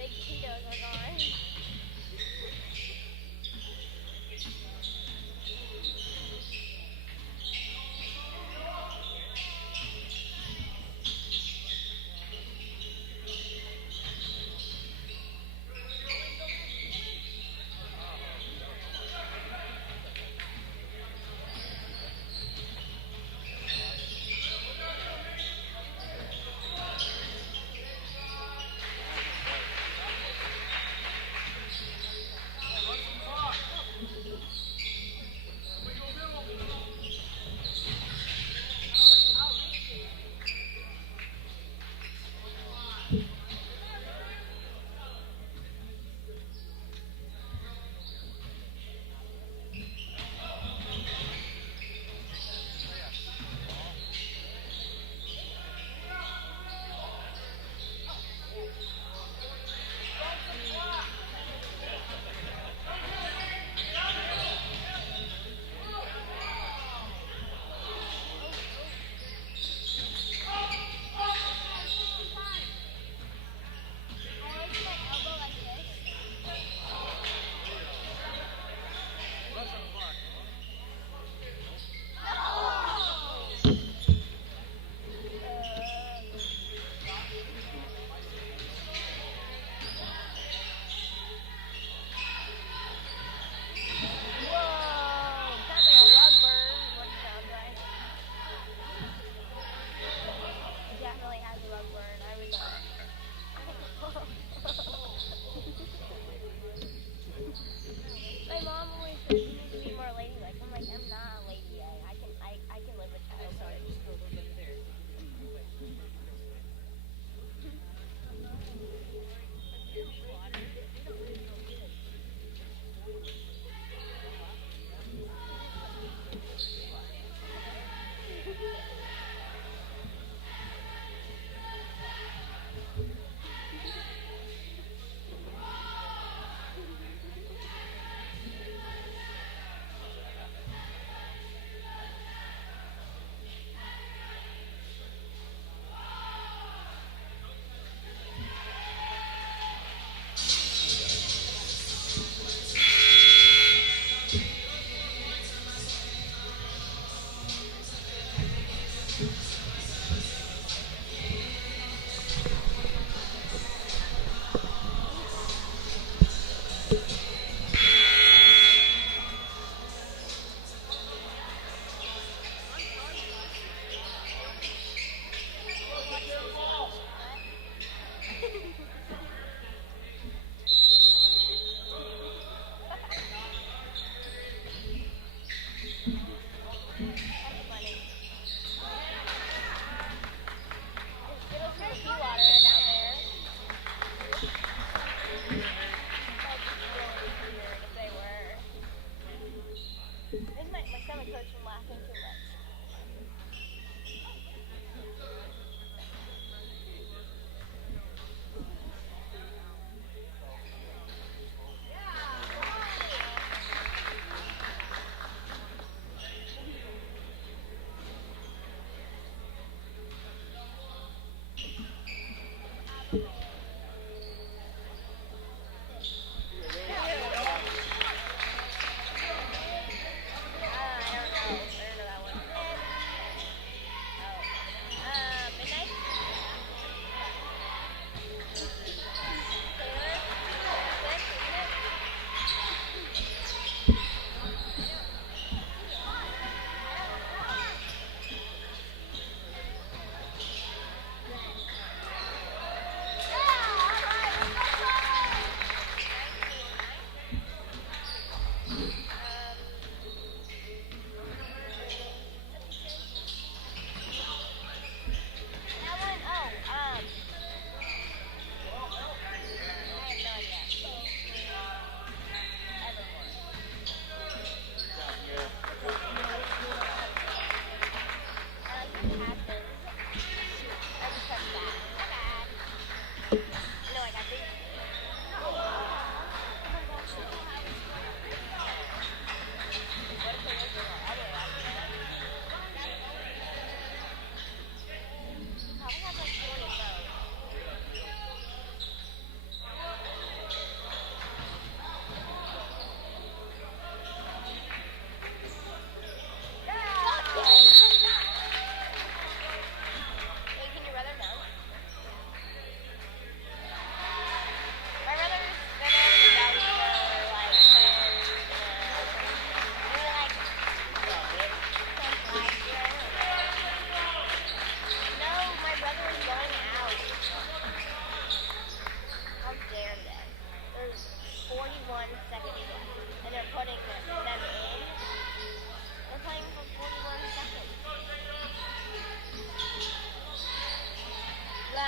big Cheetos are gone.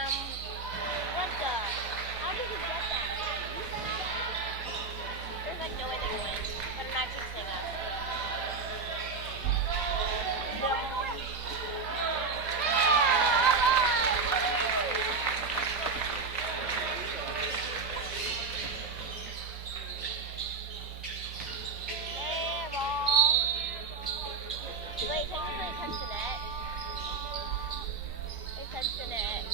What the? How did he get that? There's like no way they win, but I'm not jinxing us. Wait, technically it touched the net. It touched the net.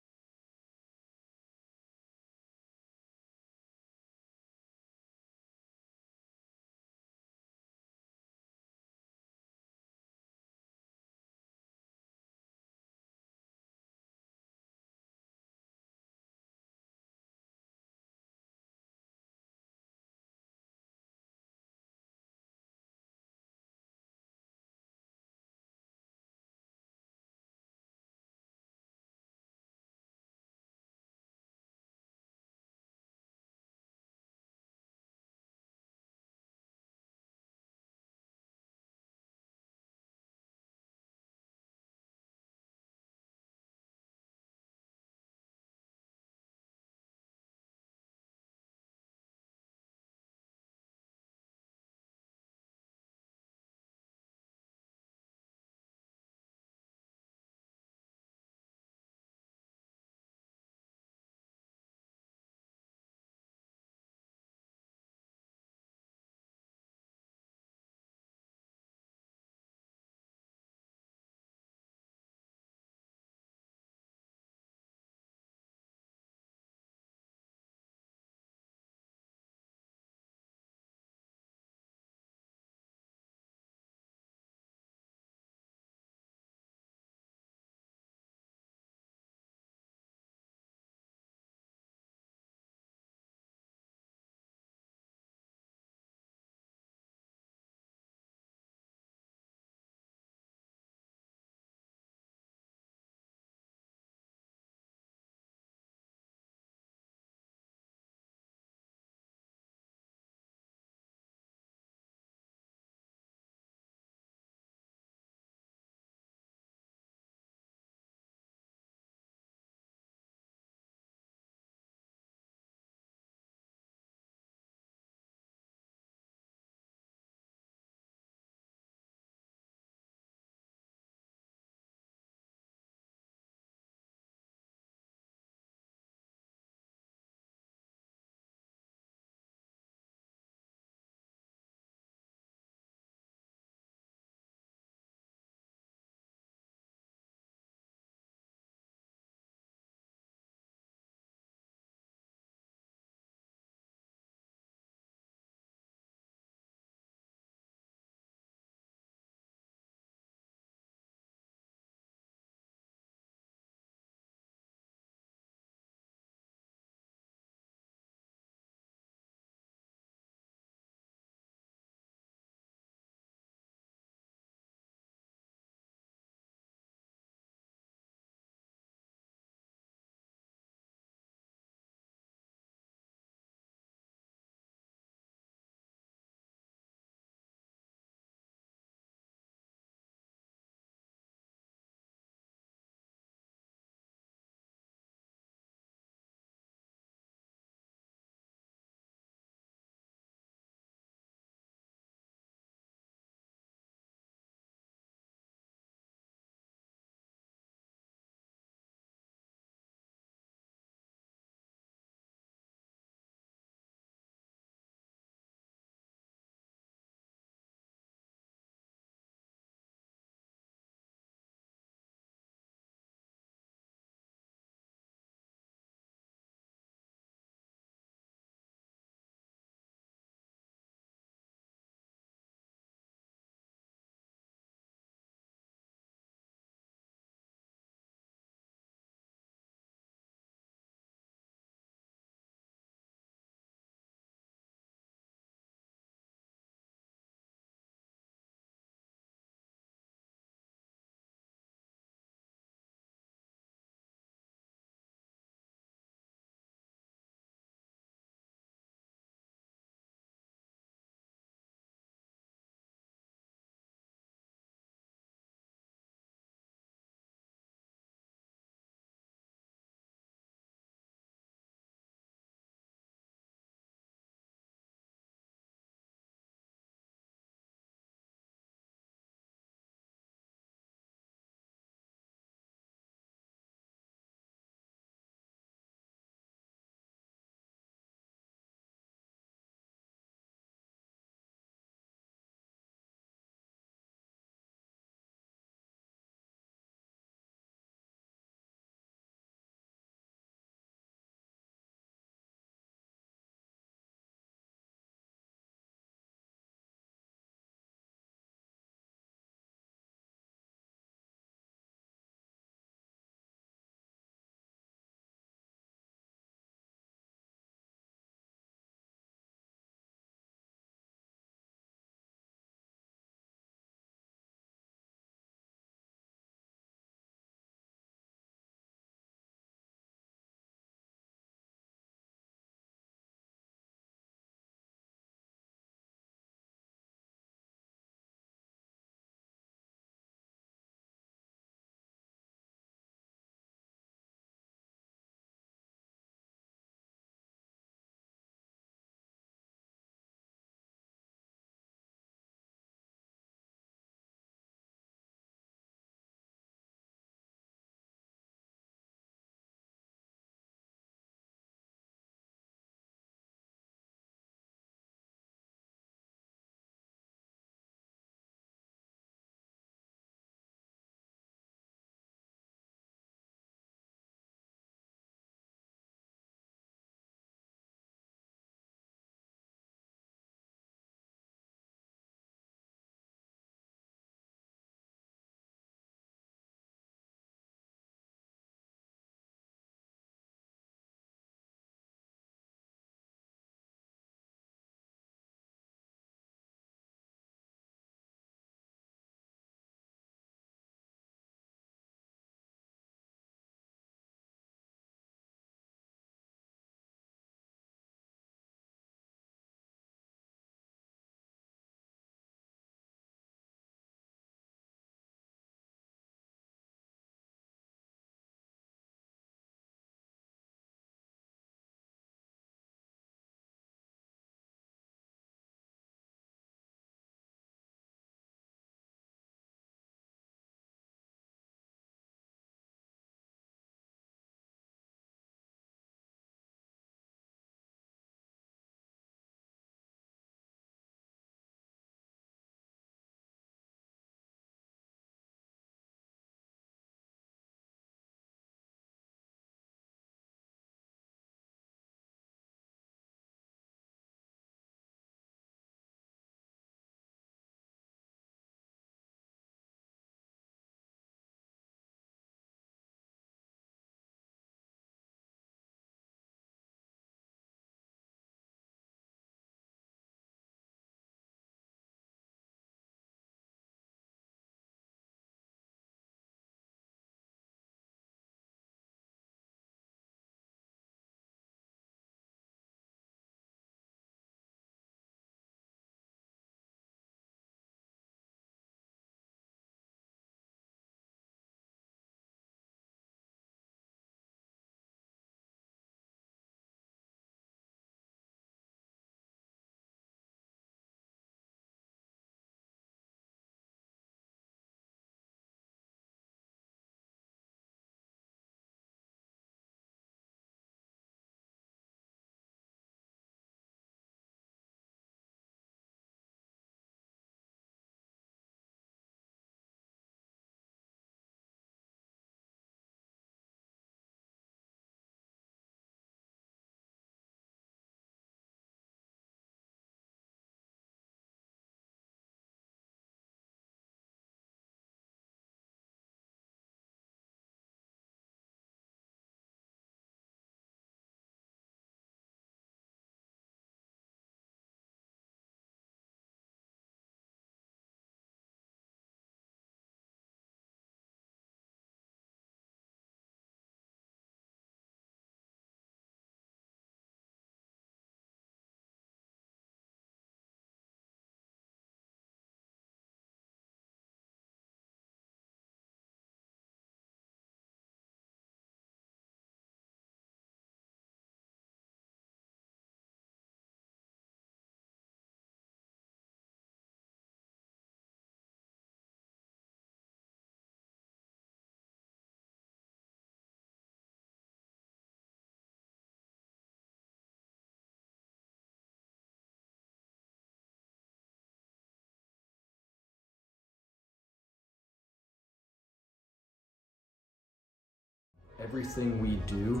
Everything we do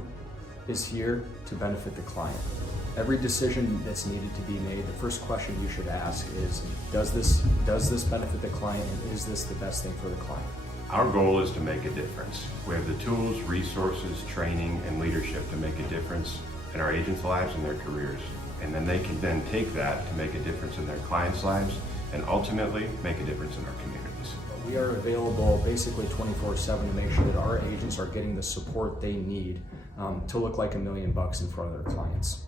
is here to benefit the client. Every decision that's needed to be made, the first question you should ask is, does this benefit the client, and is this the best thing for the client? Our goal is to make a difference. We have the tools, resources, training, and leadership to make a difference in our agents' lives and their careers. And then they can then take that to make a difference in their clients' lives and ultimately make a difference in our communities. We are available basically 24/7 to make sure that our agents are getting the support they need to look like $1 million in front of their clients.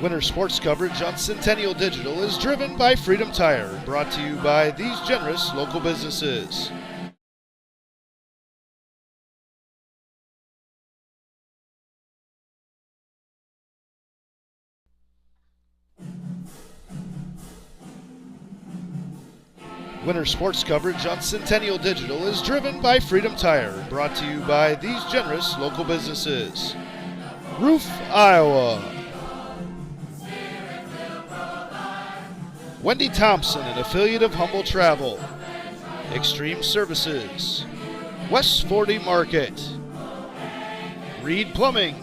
Winter sports coverage on Centennial Digital is driven by Freedom Tire, brought to you by these generous local businesses. Winter sports coverage on Centennial Digital is driven by Freedom Tire, brought to you by these generous local businesses. Roof, Iowa. Wendy Thompson, an affiliate of Humble Travel. Extreme Services. West 40 Market. Reed Plumbing.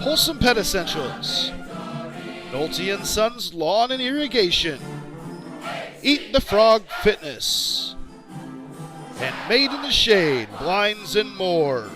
Wholesome Pet Essentials. Nolte & Sons Lawn and Irrigation. Eat the Frog Fitness. And Made in the Shade, Blinds and more.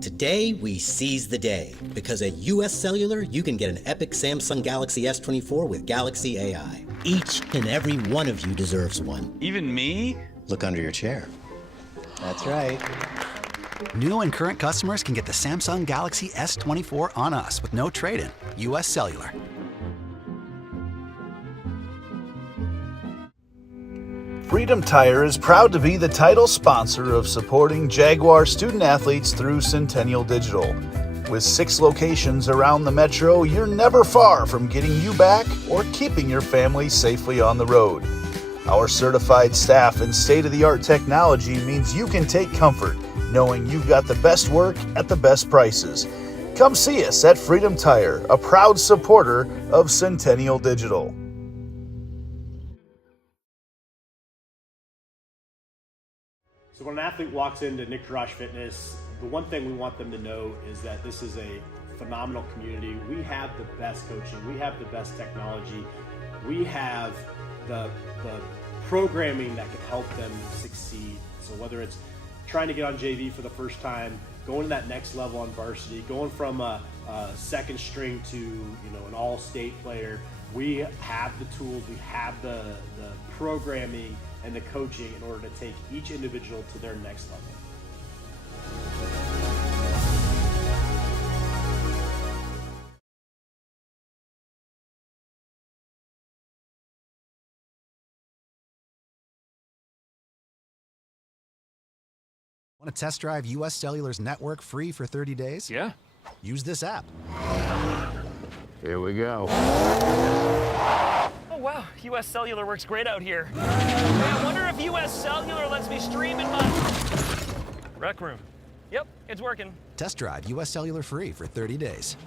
Today, we seize the day, because at US Cellular, you can get an epic Samsung Galaxy S24 with Galaxy AI. Each and every one of you deserves one. Even me? Look under your chair. That's right. New and current customers can get the Samsung Galaxy S24 on us with no trade-in. US Cellular. Freedom Tire is proud to be the title sponsor of supporting Jaguar student-athletes through Centennial Digital. With 6 locations around the metro, you're never far from getting you back or keeping your family safely on the road. Our certified staff and state-of-the-art technology means you can take comfort knowing you've got the best work at the best prices. Come see us at Freedom Tire, a proud supporter of Centennial Digital. So when an athlete walks into Nick Jarash Fitness, the one thing we want them to know is that this is a phenomenal community. We have the best coaching. We have the best technology. We have the programming that can help them succeed. So whether it's trying to get on JV for the first time, going to that next level on varsity, going from a second string to an all-state player, we have the tools, we have the programming and the coaching in order to take each individual to their next level. Want to test drive US Cellular's network free for 30 days? Yeah. Use this app. Here we go. Oh wow, US Cellular works great out here. Hey, I wonder if US Cellular lets me stream in my rec room. Yep, it's working. Test drive US Cellular free for 30 days.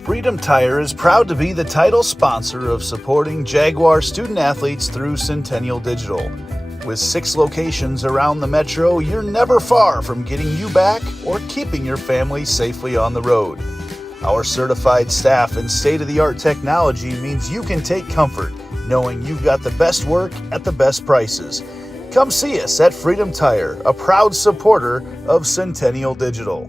Freedom Tire is proud to be the title sponsor of supporting Jaguar student-athletes through Centennial Digital. With 6 locations around the metro, you're never far from getting you back or keeping your family safely on the road. Our certified staff and state-of-the-art technology means you can take comfort knowing you've got the best work at the best prices. Come see us at Freedom Tire, a proud supporter of Centennial Digital.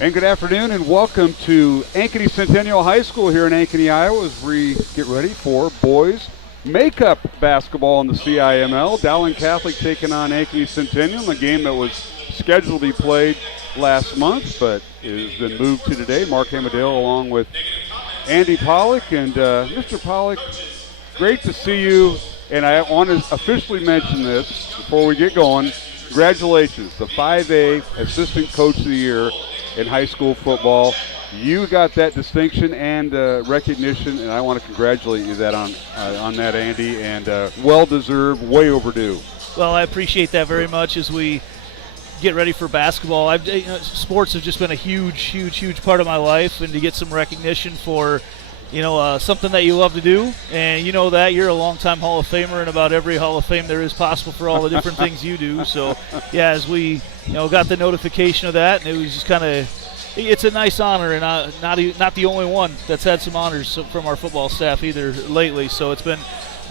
And good afternoon and welcome to Ankeny Centennial High School here in Ankeny, Iowa, as we get ready for boys makeup basketball in the CIML. Dowling Catholic taking on Ankeny Centennial in a game that was scheduled to be played last month, but it has been moved to today. Mark Hamadale along with Andy Pollock. And Mr. Pollock, great to see you. And I want to officially mention this before we get going. Congratulations, the 5A Assistant Coach of the Year in high school football. You got that distinction and recognition, and I want to congratulate you on that, Andy, and well-deserved, way overdue. Well, I appreciate that very much as we get ready for basketball. Sports have just been a huge part of my life, and to get some recognition for something that you love to do, and you know that you're a longtime Hall of Famer in about every Hall of Fame there is possible for all the different things you do. So, yeah, as we got the notification of that, and it was just kind of, it's a nice honor, and not the only one that's had some honors from our football staff either lately. So it's been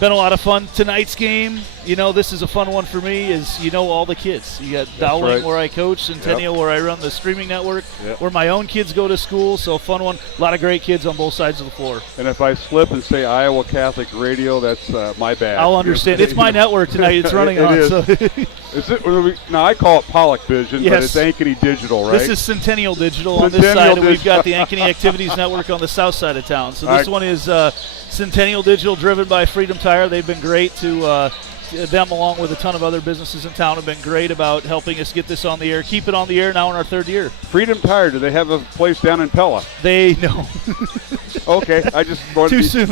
a lot of fun. Tonight's game, this is a fun one for me, is all the kids. You got Dowling, right, where I coach, Centennial, where I run the streaming network, where my own kids go to school, so fun one. A lot of great kids on both sides of the floor. And if I slip and say Iowa Catholic Radio, that's my bad. I'll understand. It's my network tonight it's running on. Is. So. Is it, now, I call it Pollock Vision, but it's Ankeny Digital, right? This is Centennial Digital on this side, and we've got the Ankeny Activities Network on the south side of town. So this one is Centennial Digital, driven by Freedom Tire. They've been great to them, along with a ton of other businesses in town, have been great about helping us get this on the air, keep it on the air now in our third year. Freedom Tire, do they have a place down in Pella? No. Okay, I just wanted Too soon.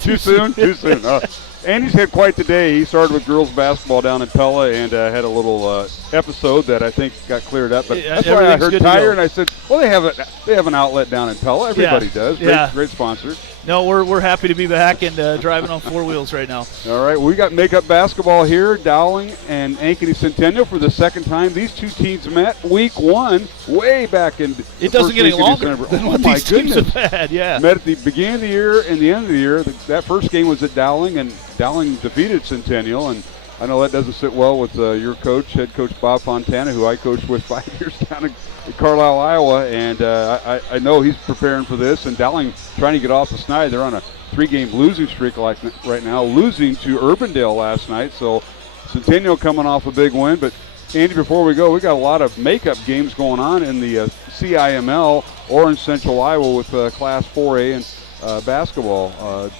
Too soon? Too soon. Andy's had quite the day. He started with girls basketball down in Pella and had a little episode that I think got cleared up. But that's why I heard Tire, and I said, well, they have an outlet down in Pella. Everybody does. Great sponsor. No, we're happy to be back and driving on four wheels right now. All right, we got makeup basketball here, Dowling and Ankeny Centennial for the second time. These two teams met week one way back in. It doesn't get any longer than what these teams have had. Yeah, met at the beginning of the year and the end of the year. That first game was at Dowling, and Dowling defeated Centennial. And I know that doesn't sit well with your coach, head coach Bob Fontana, who I coached with 5 years down in Carlisle, Iowa, and I know he's preparing for this. And Dowling trying to get off the snide. They're on a 3-game losing streak right now, losing to Urbandale last night. So Centennial coming off a big win. But Andy, before we go, we got a lot of makeup games going on in the CIML, Orange Central Iowa, with Class 4A and basketball.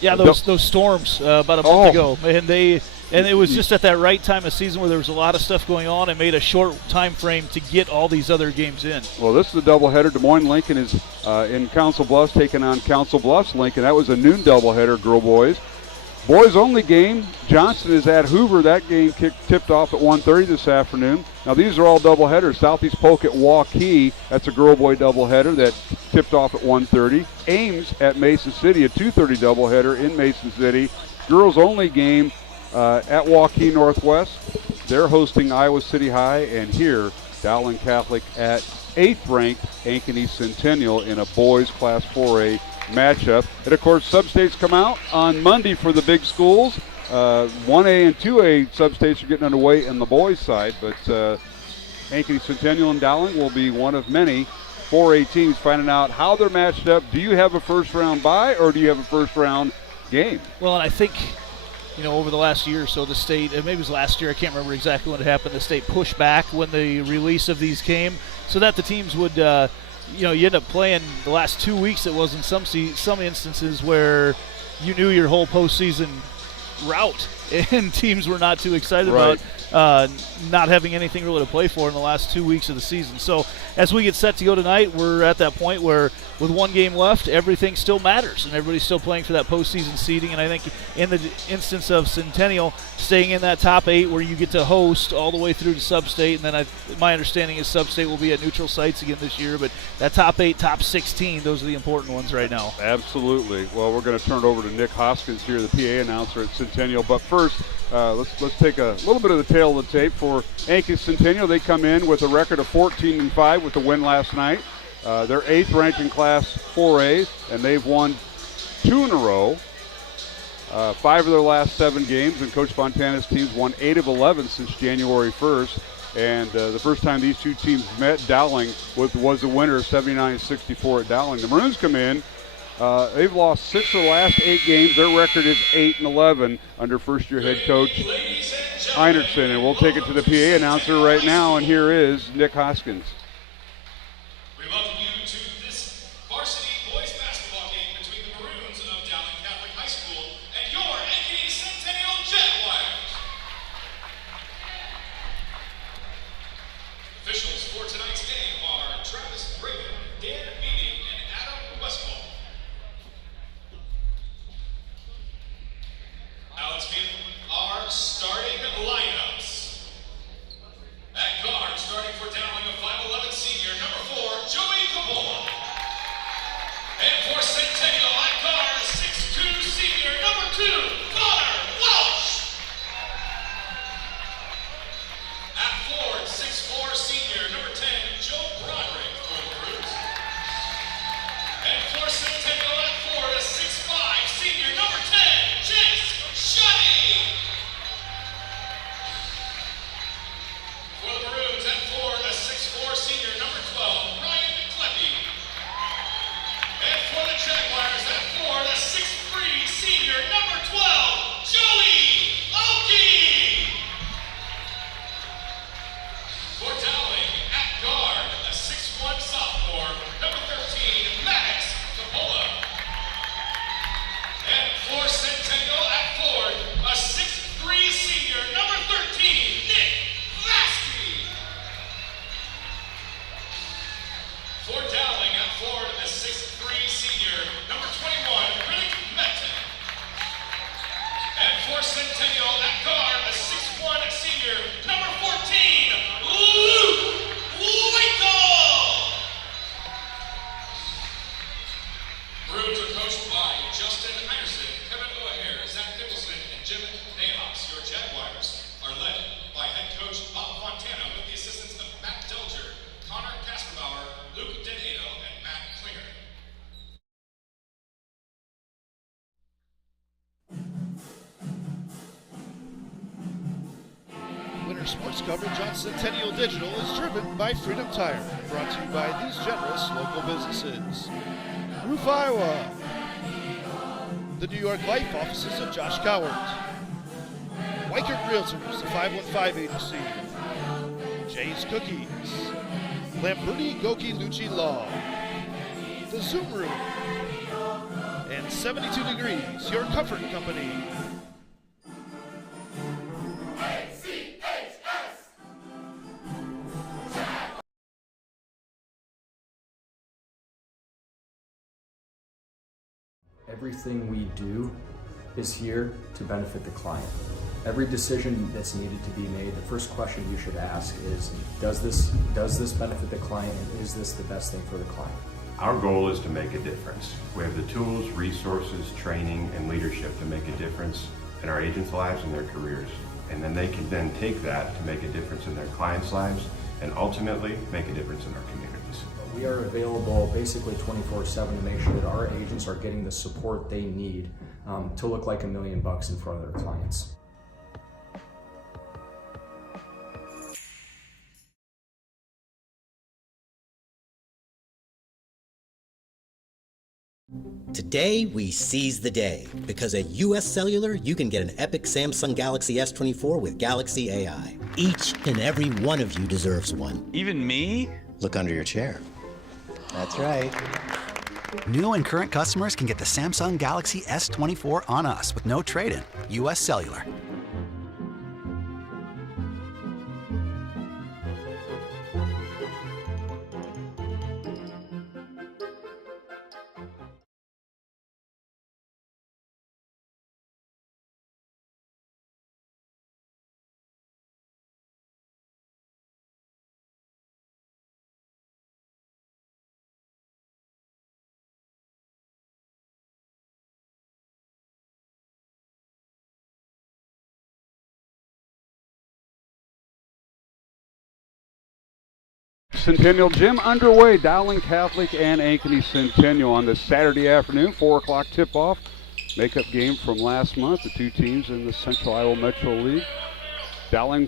Those storms about a month ago, and it was just at that right time of season where there was a lot of stuff going on and made a short time frame to get all these other games in. Well, this is a doubleheader. Des Moines Lincoln is in Council Bluffs taking on Council Bluffs Lincoln. That was a noon doubleheader, girl boys. Boys only game, Johnston is at Hoover. That game tipped off at 1:30 this afternoon. Now these are all doubleheaders. Southeast Polk at Waukee, that's a girl-boy doubleheader that tipped off at 1:30. Ames at Mason City, a 2:30 doubleheader in Mason City. Girls only game at Waukee Northwest. They're hosting Iowa City High, and here Dowling Catholic at 8th-ranked Ankeny Centennial in a boys Class 4A matchup. And of course, substates come out on Monday for the big schools. 1A and 2A substates are getting underway in the boys' side, but Ankeny Centennial and Dowling will be one of many 4A teams finding out how they're matched up. Do you have a first-round bye, or do you have a first-round game? Well, and I think, over the last year or so, the state, and maybe it was last year, I can't remember exactly when it happened, the state pushed back when the release of these came so that the teams would, you end up playing the last 2 weeks. It was in some instances where you knew your whole postseason route, and teams were not too excited about not having anything really to play for in the last 2 weeks of the season. So as we get set to go tonight, we're at that point where with one game left, everything still matters, and everybody's still playing for that postseason seeding. And I think in the instance of Centennial, staying in that top 8 where you get to host all the way through to sub-state, and then my understanding is sub-state will be at neutral sites again this year, but that top 8, top 16, those are the important ones right now. Absolutely. Well, we're going to turn it over to Nick Hoskins here, the PA announcer at Centennial. But first, let's take a little bit of the tail of the tape for Ankeny Centennial. They come in with a record of 14-5 with the win last night. They're 8th ranked in Class 4A, and they've won 2 in a row. 5 of their last 7 games, and Coach Fontana's teams won 8 of 11 since January 1st. And the first time these two teams met, Dowling was the winner, 79-64 at Dowling. The Maroons come in. They've lost 6 of the last 8 games. Their record is 8-11 under first-year head coach Einertson. And we'll take it to the PA announcer right now, and here is Nick Hoskins. sports coverage on Centennial Digital is driven by Freedom Tire, brought to you by these generous local businesses. Roof, Iowa. The New York Life offices of Josh Cowart. Weichert Realtors, the 515 agency. Jay's Cookies. Lamberti Goki Lucci Law. The Zoom Room. And 72 Degrees, your comfort company. Everything we do is here to benefit the client. Every decision that's needed to be made, the first question you should ask is, does this benefit the client, and is this the best thing for the client? Our goal is to make a difference. We have the tools, resources, training, and leadership to make a difference in our agents' lives and their careers. And then they can then take that to make a difference in their clients' lives and ultimately make a difference in our communities. We are available basically 24/7 to make sure that our agents are getting the support they need to look like $1 million in front of their clients. Today, we seize the day because at US Cellular, you can get an epic Samsung Galaxy S24 with Galaxy AI. Each and every one of you deserves one. Even me? Look under your chair. That's right. New and current customers can get the Samsung Galaxy S24 on us with no trade-in. US Cellular. Centennial Gym underway. Dowling Catholic and Ankeny Centennial on this Saturday afternoon, 4 o'clock tip-off. Makeup game from last month, the two teams in the Central Iowa Metro League. Dowling,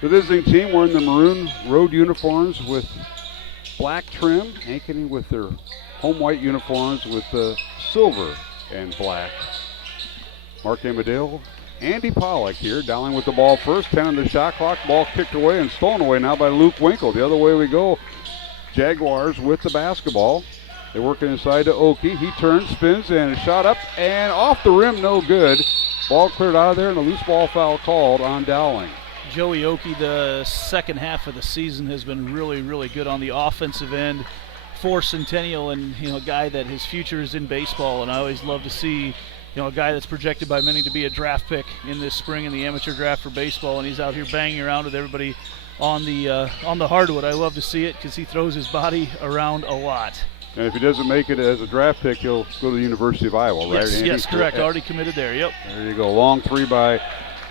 the visiting team, wearing the maroon road uniforms with black trim. Ankeny with their home white uniforms with the silver and black. Mark Amadale, Andy Pollock here. Dowling with the ball first, 10 on the shot clock. Ball kicked away and stolen away now by Luke Winkle. The other way we go. Jaguars with the basketball. They're working inside to Oki. He turns, spins, and a shot up and off the rim, no good. Ball cleared out of there, and a loose ball foul called on Dowling. Joey Oki, the second half of the season, has been really, really good on the offensive end for Centennial, and a guy that his future is in baseball. And I always love to see a guy that's projected by many to be a draft pick in this spring in the amateur draft for baseball, and he's out here banging around with everybody on the hardwood. I love to see it because he throws his body around a lot. And if he doesn't make it as a draft pick, he'll go to the University of Iowa, right, yes, Andy? Yes, correct. Already committed there, yep. There you go. Long three by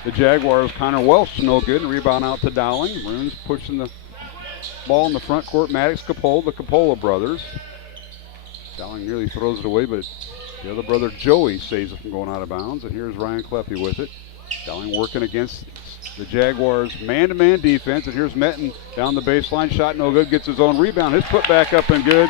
the Jaguars. Connor Welch, no good. Rebound out to Dowling. Maroons pushing the ball in the front court. Maddox Capola, the Capola brothers. Dowling nearly throws it away, but the other brother, Joey, saves it from going out of bounds. And here's Ryan Kleppe with it. Dowling working against the Jaguars' man-to-man defense. And here's Metten down the baseline. Shot no good. Gets his own rebound. His put back up and good.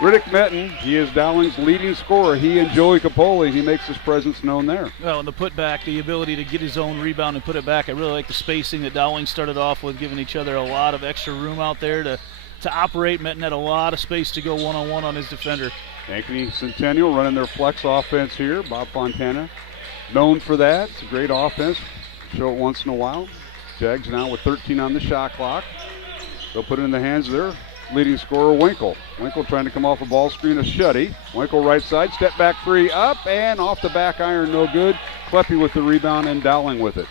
Riddick Metten, he is Dowling's leading scorer. He and Joey Capola, he makes his presence known there. Well, and the putback, the ability to get his own rebound and put it back, I really like the spacing that Dowling started off with, giving each other a lot of extra room out there to operate. Metten had a lot of space to go one-on-one on his defender. Ankeny Centennial running their flex offense here. Bob Fontana, known for that. It's a great offense. Show it once in a while. Jags now with 13 on the shot clock. They'll put it in the hands of their leading scorer, Winkle. Winkle trying to come off a ball screen of Shuddy. Winkle right side, step back three, up and off the back iron, no good. Kleppe with the rebound and Dowling with it.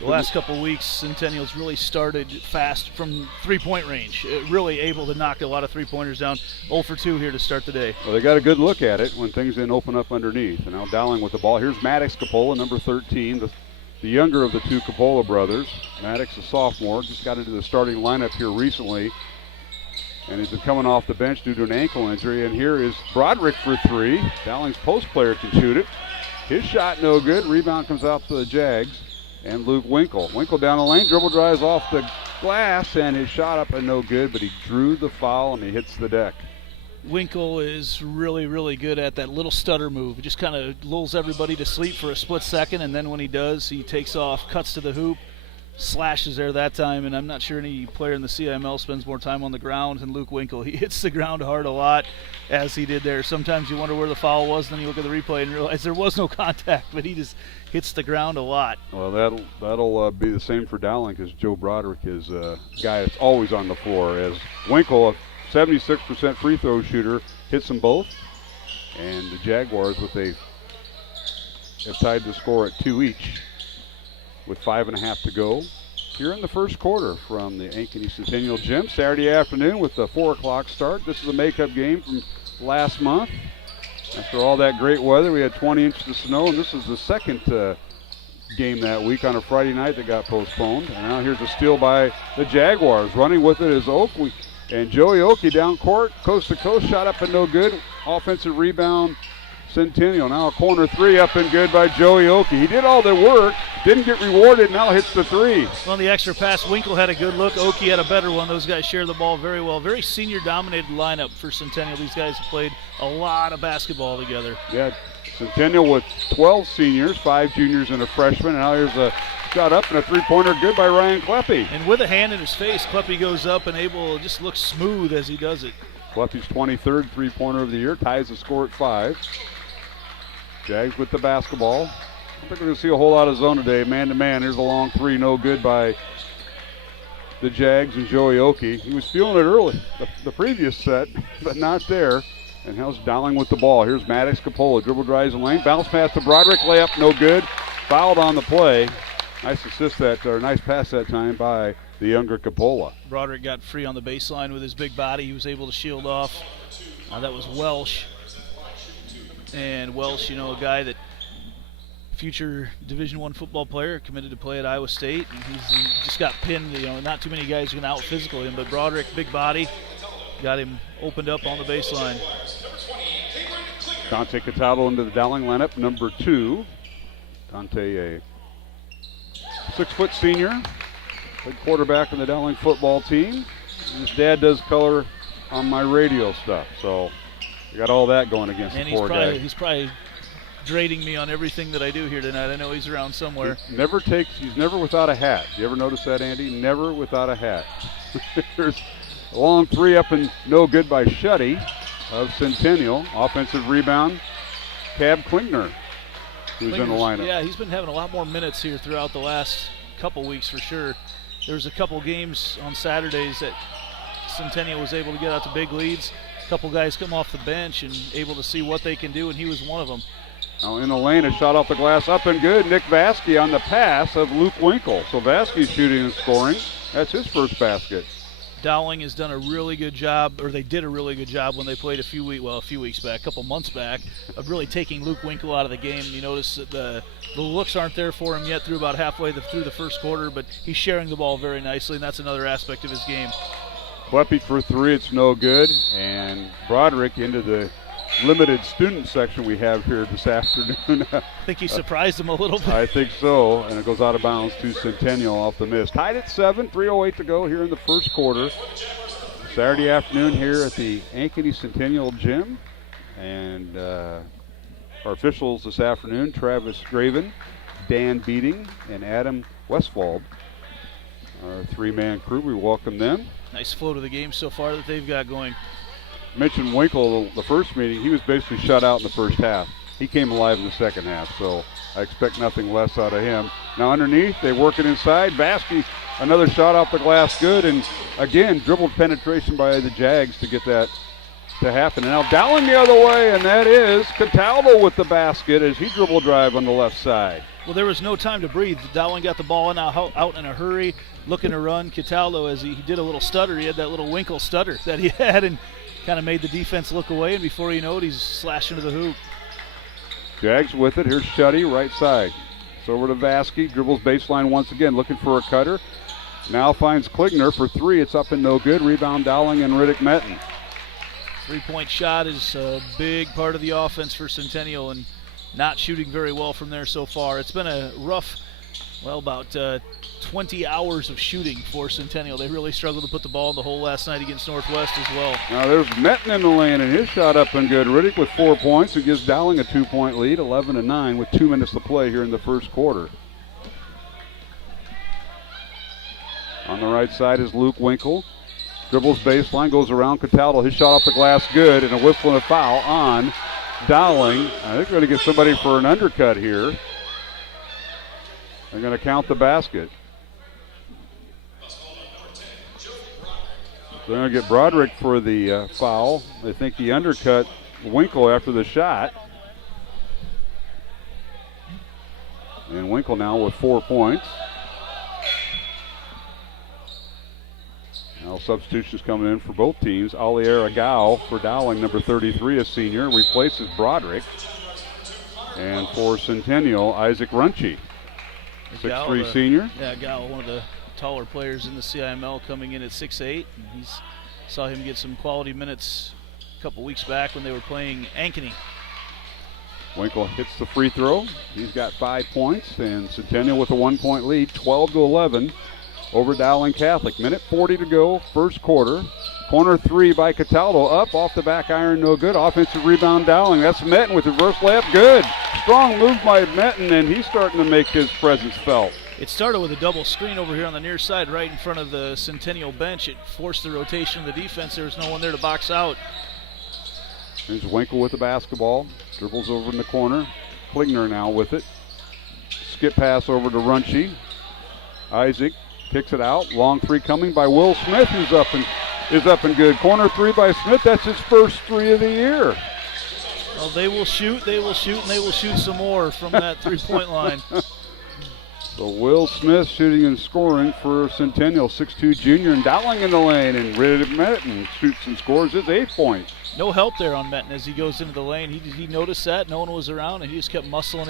The last couple weeks, Centennial's really started fast from three-point range. Really able to knock a lot of three-pointers down. 0 for 2 here to start the day. Well, they got a good look at it when things didn't open up underneath. And now Dowling with the ball. Here's Maddox Capola, number 13, the younger of the two Capola brothers. Maddox, a sophomore, just got into the starting lineup here recently. And he's been coming off the bench due to an ankle injury. And here is Broderick for three. Dowling's post player can shoot it. His shot no good. Rebound comes out to the Jags. and Luke Winkle. Winkle down the lane, dribble drives off the glass, and his shot up and no good, but he drew the foul and he hits the deck. Winkle is really, really good at that little stutter move. He just kind of lulls everybody to sleep for a split second, and then when he does, he takes off, cuts to the hoop, slashes there that time, and I'm not sure any player in the CIML spends more time on the ground than Luke Winkle. He hits the ground hard a lot, as he did there. Sometimes you wonder where the foul was, then you look at the replay and realize there was no contact, but he just hits the ground a lot. Well, that'll be the same for Dowling, because Joe Broderick is a guy that's always on the floor. As Winkle, a 76% free throw shooter, hits them both, and the Jaguars have tied the score at 2 each with 5.5 to go here in the first quarter from the Ankeny Centennial Gym. Saturday afternoon with the 4 o'clock start. This is a makeup game from last month. After all that great weather, we had 20 inches of snow, and this is the second game that week on a Friday night that got postponed. And now here's a steal by the Jaguars. Running with it is Oakley. And Joey Oakey down court, coast to coast, shot up and no good. Offensive rebound, Centennial. Now a corner three up and good by Joey Oakey. He did all the work, didn't get rewarded, now hits the three. On the extra pass, Winkle had a good look. Oakey had a better one. Those guys share the ball very well. Very senior-dominated lineup for Centennial. These guys have played a lot of basketball together. Yeah, Centennial with 12 seniors, 5 juniors and a freshman. And now here's a shot up and a three-pointer good by Ryan Kleppe. And with a hand in his face, Kleppe goes up and just looks smooth as he does it. Kleppe's 23rd three-pointer of the year, ties the score at 5. Jags with the basketball. I don't think we're going to see a whole lot of zone today. Man-to-man, here's a long three, no good by the Jags and Joey Oakey. He was feeling it early, the previous set, but not there. And how's Dowling with the ball. Here's Maddox Capola, dribble drives the lane, bounce pass to Broderick, layup, no good. Fouled on the play. Nice assist nice pass that time by the younger Capola. Broderick got free on the baseline with his big body. He was able to shield off. That was Welsh. And Welsh, a guy that future Division I football player, committed to play at Iowa State. And he just got pinned. Not too many guys are going to out-physical him, but Broderick, big body, got him opened up on the baseline. Dante Cataldo into the Dowling lineup, number 2. Dante, a 6-foot senior, played quarterback on the Dowling football team. And his dad does color on my radio stuff, so we got all that going against the poor guy. He's probably grading me on everything that I do here tonight. I know he's around somewhere. He's never without a hat. You ever notice that, Andy? Never without a hat. There's a long three up and no good by Shuddy of Centennial. Offensive rebound, Cab Klingner, who's in the lineup. Yeah, he's been having a lot more minutes here throughout the last couple weeks for sure. There was a couple games on Saturdays that Centennial was able to get out to big leads. A couple guys come off the bench and able to see what they can do, and he was one of them. Now in the lane, a shot off the glass, up and good. Nick Vasky on the pass of Luke Winkle. So Vasky's shooting and scoring. That's his first basket. Dowling has done a really good job, or they did a really good job when they played a few weeks back, a couple months back, of really taking Luke Winkle out of the game. You notice that the looks aren't there for him yet through about halfway through the first quarter, but he's sharing the ball very nicely, and that's another aspect of his game. Kleppe for three, it's no good, and Broderick into the limited student section we have here this afternoon. I think he surprised him a little bit. I think so, and it goes out of bounds to Centennial off the miss. Tied at 7, 3:08 to go here in the first quarter. Saturday afternoon here at the Ankeny Centennial Gym, and our officials this afternoon, Travis Graven, Dan Beating, and Adam Westfald. Our three-man crew, we welcome them. Nice flow to the game so far that they've got going. Mentioned Winkle the first meeting. He was basically shut out in the first half. He came alive in the second half, so I expect nothing less out of him. Now underneath, they work it inside. Vasky, another shot off the glass, good, and again, dribbled penetration by the Jags to get that to happen. And now Dowling the other way, and that is Cataldo with the basket as he dribble drive on the left side. Well, there was no time to breathe. Dowling got the ball out in a hurry, looking to run. Cataldo, as he did a little stutter, he had that little Winkle stutter that he had, and kind of made the defense look away, and before you know it, he's slashing to the hoop. Jags with it. Here's Shuddy, right side. It's over to Vasky, dribbles baseline once again, looking for a cutter. Now finds Klingner for three. It's up and no good. Rebound Dowling and Riddick Metten. Three-point shot is a big part of the offense for Centennial, and not shooting very well from there so far. It's been a rough Well, about 20 hours of shooting for Centennial. They really struggled to put the ball in the hole last night against Northwest as well. Now there's Metten in the lane, and his shot up and good. Riddick with 4 points, who gives Dowling a 2-point lead, 11-9 with 2 minutes to play here in the first quarter. On the right side is Luke Winkle. Dribbles baseline, goes around Cataldo. His shot off the glass good, and a whistle and a foul on Dowling. I think they're going to get somebody for an undercut here. They're going to count the basket. They're going to get Broderick for the foul. They think he undercut Winkle after the shot. And Winkle now with 4 points. Now substitutions coming in for both teams. Alier Agao for Dowling, number 33, a senior, replaces Broderick. And for Centennial, Isaac Runchie, 6'3" senior. Yeah, Agao, one of the taller players in the CIML, coming in at 6'8". Saw him get some quality minutes a couple weeks back when they were playing Ankeny. Winkle hits the free throw. He's got 5 points, and Centennial with a 1-point lead, 12-11 over Dowling Catholic. Minute 40 to go, first quarter. Corner three by Cataldo, up off the back iron, no good. Offensive rebound, Dowling. That's Metten with reverse layup, good. Strong move by Metten, and he's starting to make his presence felt. It started with a double screen over here on the near side, right in front of the Centennial bench. It forced the rotation of the defense. There was no one there to box out. There's Winkle with the basketball. Dribbles over in the corner. Klingner now with it. Skip pass over to Runchie. Isaac kicks it out. Long three coming by Will Smith, who's up and good. Corner three by Smith. That's his first three of the year. Well, they will shoot, and they will shoot some more from that three-point line. So Will Smith shooting and scoring for Centennial, 6'2" junior, and Dowling in the lane, and Riddick Metten shoots and scores his 8 points. No help there on Metten as he goes into the lane. He noticed that no one was around, and he just kept muscling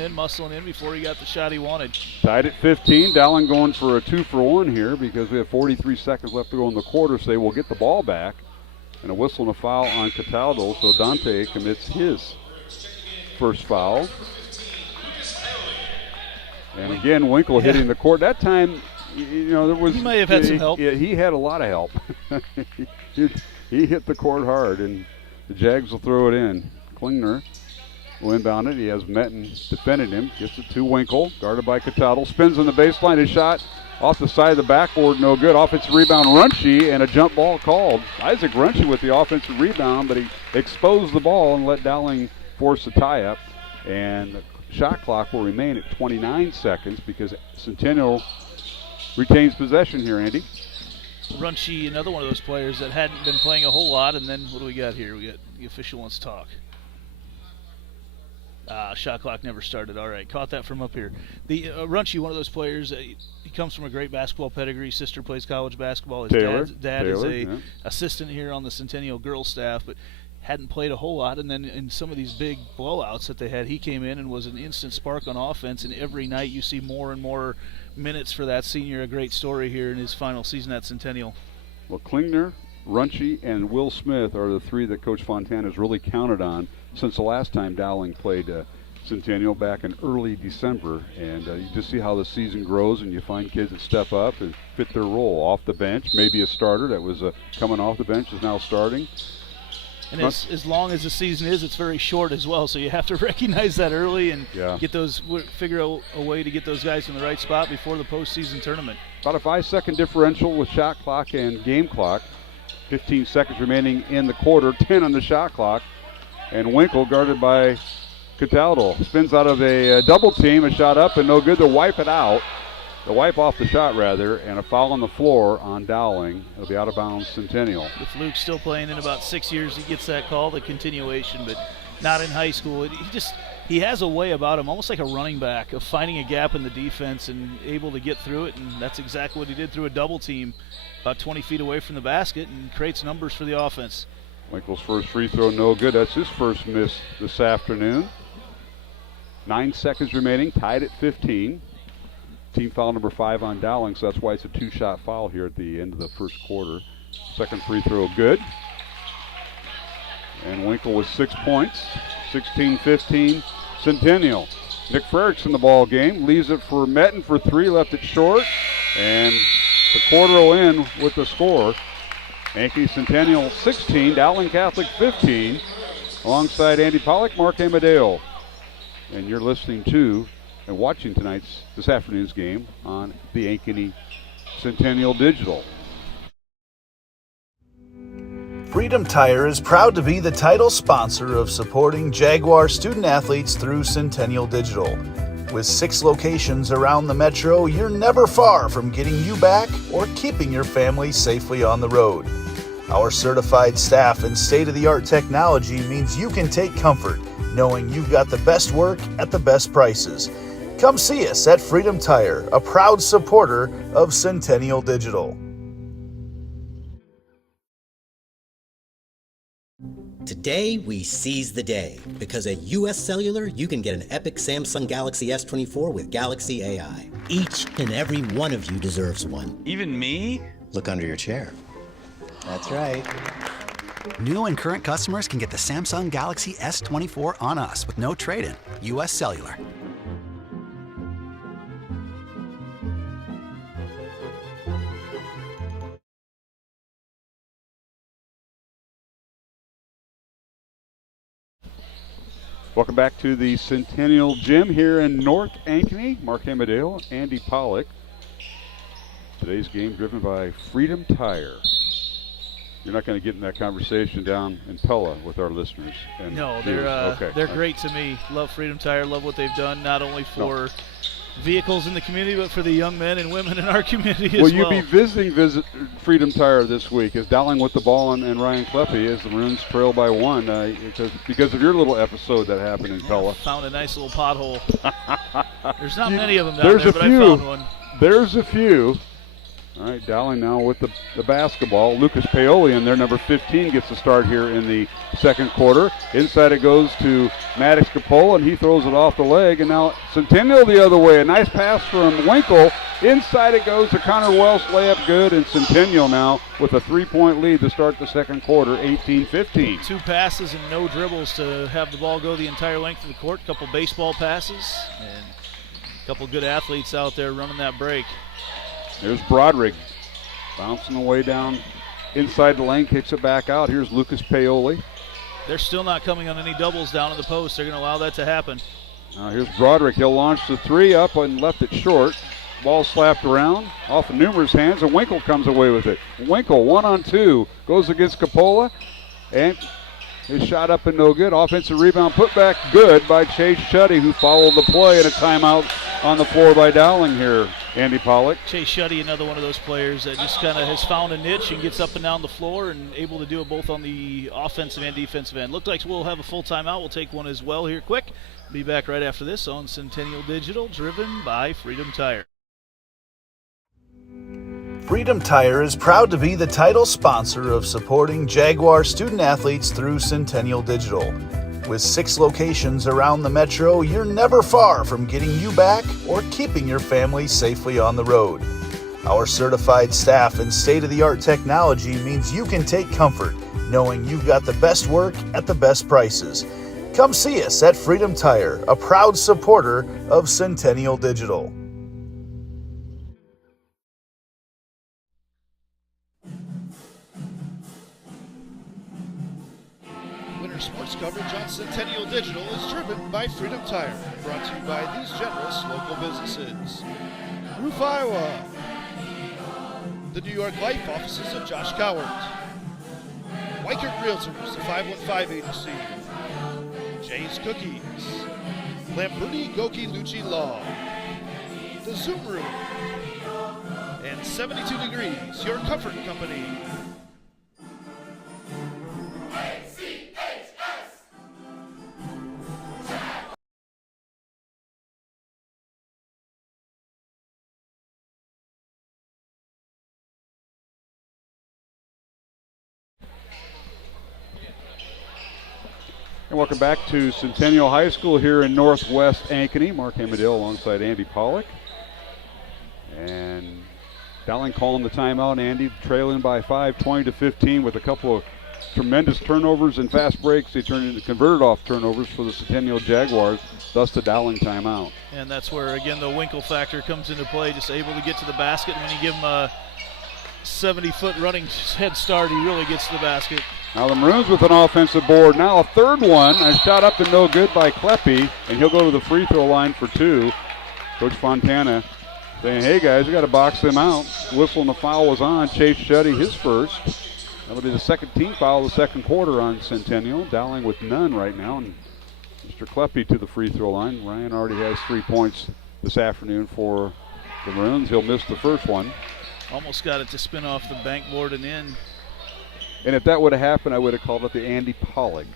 in before he got the shot he wanted. Tied at 15. Dowling going for a 2-for-1 here because we have 43 seconds left to go in the quarter, so they will get the ball back. And a whistle and a foul on Cataldo, so Dante commits his first foul. And again, Winkle hitting the court. That time, there was. He might have had some help. He had a lot of help. he hit the court hard, and the Jags will throw it in. Klingner will inbound it. He has Metten defending him. Gets it to Winkle, guarded by Cataldo. Spins on the baseline. His shot off the side of the backboard, no good. Offensive rebound, Runchie, and a jump ball called. Isaac Runchie with the offensive rebound, but he exposed the ball and let Dowling force the tie-up. And the shot clock will remain at 29 seconds because Centennial retains possession here, Andy. Runchie, another one of those players that hadn't been playing a whole lot, and then what do we got here? We got the official wants to talk. Shot clock never started. All right, caught that from up here. The Runchie, one of those players, he comes from a great basketball pedigree. Sister plays college basketball. His dad is a assistant here on the Centennial girls staff, but hadn't played a whole lot. And then in some of these big blowouts that they had, he came in and was an instant spark on offense. And every night you see more and more minutes for that senior. A great story here in his final season at Centennial. Well, Klingner, Runchie, and Will Smith are the three that Coach Fontana has really counted on since the last time Dowling played Centennial back in early December. And you just see how the season grows, and you find kids that step up and fit their role off the bench. Maybe a starter that was coming off the bench is now starting. And as long as the season is, it's very short as well. So you have to recognize that early and figure out a way to get those guys in the right spot before the postseason tournament. About a 5-second differential with shot clock and game clock. 15 seconds remaining in the quarter, 10 on the shot clock. And Winkle, guarded by Cataldo, spins out of a double team, a shot up and no good. They'll wipe it out. The wipe off the shot, rather, and a foul on the floor on Dowling. It'll be out of bounds Centennial. With Luke still playing in about 6 years, he gets that call, the continuation, but not in high school. He has a way about him, almost like a running back, of finding a gap in the defense and able to get through it, and that's exactly what he did through a double team about 20 feet away from the basket and creates numbers for the offense. Winkle's first free throw, no good. That's his first miss this afternoon. 9 seconds remaining, tied at 15. Team foul number 5 on Dowling, so that's why it's a 2-shot foul here at the end of the first quarter. Second free throw good. And Winkle with 6 points, 16-15 Centennial. Nick Frericks in the ball game. Leaves it for Metten for three, left it short. And the quarter will end with the score. Ankeny Centennial 16, Dowling Catholic 15. Alongside Andy Pollock, Mark Amadeo. And you're listening to and watching this afternoon's game on the Ankeny Centennial Digital. Freedom Tire is proud to be the title sponsor of supporting Jaguar student athletes through Centennial Digital. With 6 locations around the metro, you're never far from getting you back or keeping your family safely on the road. Our certified staff and state-of-the-art technology means you can take comfort knowing you've got the best work at the best prices. Come see us at Freedom Tire, a proud supporter of Centennial Digital. Today, we seize the day, because at US Cellular, you can get an epic Samsung Galaxy S24 with Galaxy AI. Each and every one of you deserves one. Even me? Look under your chair. That's right. New and current customers can get the Samsung Galaxy S24 on us with no trade-in. US Cellular. Welcome back to the Centennial Gym here in North Ankeny. Mark Amadeo, Andy Pollock. Today's game driven by Freedom Tire. You're not going to get in that conversation down in Pella with our listeners. And no, viewers. they're great to me. Love Freedom Tire. Love what they've done, not only for vehicles in the community, but for the young men and women in our community as well. Will you be visiting Freedom Tire this week? Is Dowling with the ball and Ryan Kleppe as the Maroons trail by 1 because of your little episode that happened in Pella? Found a nice little pothole. There's not many of them down There's there, a but few. I found one. There's a few. All right, Dowling now with the basketball. Lucas Paoli in there, number 15, gets the start here in the second quarter. Inside it goes to Maddox Capola, and he throws it off the leg. And now Centennial the other way. A nice pass from Winkle. Inside it goes to Connor Welsh, layup good. And Centennial now with a 3-point lead to start the second quarter, 18-15. 2 passes and no dribbles to have the ball go the entire length of the court. A couple baseball passes and a couple good athletes out there running that break. There's Broderick bouncing away down inside the lane, kicks it back out. Here's Lucas Paoli. They're still not coming on any doubles down in the post. They're going to allow that to happen. Now here's Broderick. He'll launch the 3 up and left it short. Ball slapped around off of Numer's hands, and Winkle comes away with it. Winkle 1-on-2 goes against Capola, and his shot up and no good. Offensive rebound put back good by Chase Shuddy, who followed the play, and a timeout on the floor by Dowling here. Andy Pollock. Chase Shuddy, another one of those players that just kind of has found a niche and gets up and down the floor and able to do it both on the offensive and defensive end. Looked like we'll have a full timeout. We'll take one as well here quick. Be back right after this on Centennial Digital, driven by Freedom Tire. Freedom Tire is proud to be the title sponsor of supporting Jaguar student athletes through Centennial Digital. With 6 locations around the metro, you're never far from getting you back or keeping your family safely on the road. Our certified staff and state-of-the-art technology means you can take comfort knowing you've got the best work at the best prices. Come see us at Freedom Tire, a proud supporter of Centennial Digital. Sports coverage on Centennial Digital is driven by Freedom Tire, brought to you by these generous local businesses. Roof, Iowa. The New York Life offices of Josh Cowart. Weichert Realtors, the 515 agency. Jay's Cookies. Lamberti Goki Lucci Law. The Zoom Room. And 72 Degrees, your comfort company. And welcome back to Centennial High School here in Northwest Ankeny. Mark Amadale alongside Andy Pollock. And Dowling calling the timeout. Andy trailing by 5, 20-15 with a couple of tremendous turnovers and fast breaks. They turned into converted off turnovers for the Centennial Jaguars, thus the Dowling timeout. And that's where, again, the Winkle factor comes into play, just able to get to the basket. And when you give him a 70-foot running head start, he really gets to the basket. Now the Maroons with an offensive board. Now a third one, and shot up and no good by Kleppe, and he'll go to the free throw line for 2. Coach Fontana saying, hey guys, we got to box them out. Whistle and the foul was on. Chase Shuddy, his first. That'll be the second team foul of the second quarter on Centennial. Dowling with none right now, and Mr. Kleppe to the free throw line. Ryan already has 3 points this afternoon for the Maroons. He'll miss the first one. Almost got it to spin off the bankboard and in. And if that would have happened, I would have called it the Andy Pollock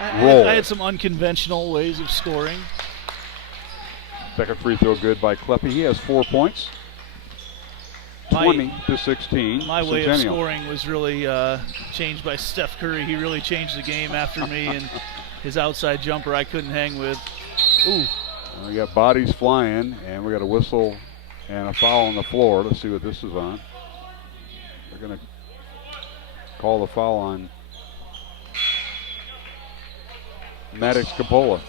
roll. I had some unconventional ways of scoring. Second free throw good by Kleppe. He has 4 points. 20-16. My way of scoring was really changed by Steph Curry. He really changed the game after me, and his outside jumper I couldn't hang with. Ooh. We got bodies flying, and we got a whistle and a foul on the floor. Let's see what this is on. They're going to call the foul on Maddox Capola.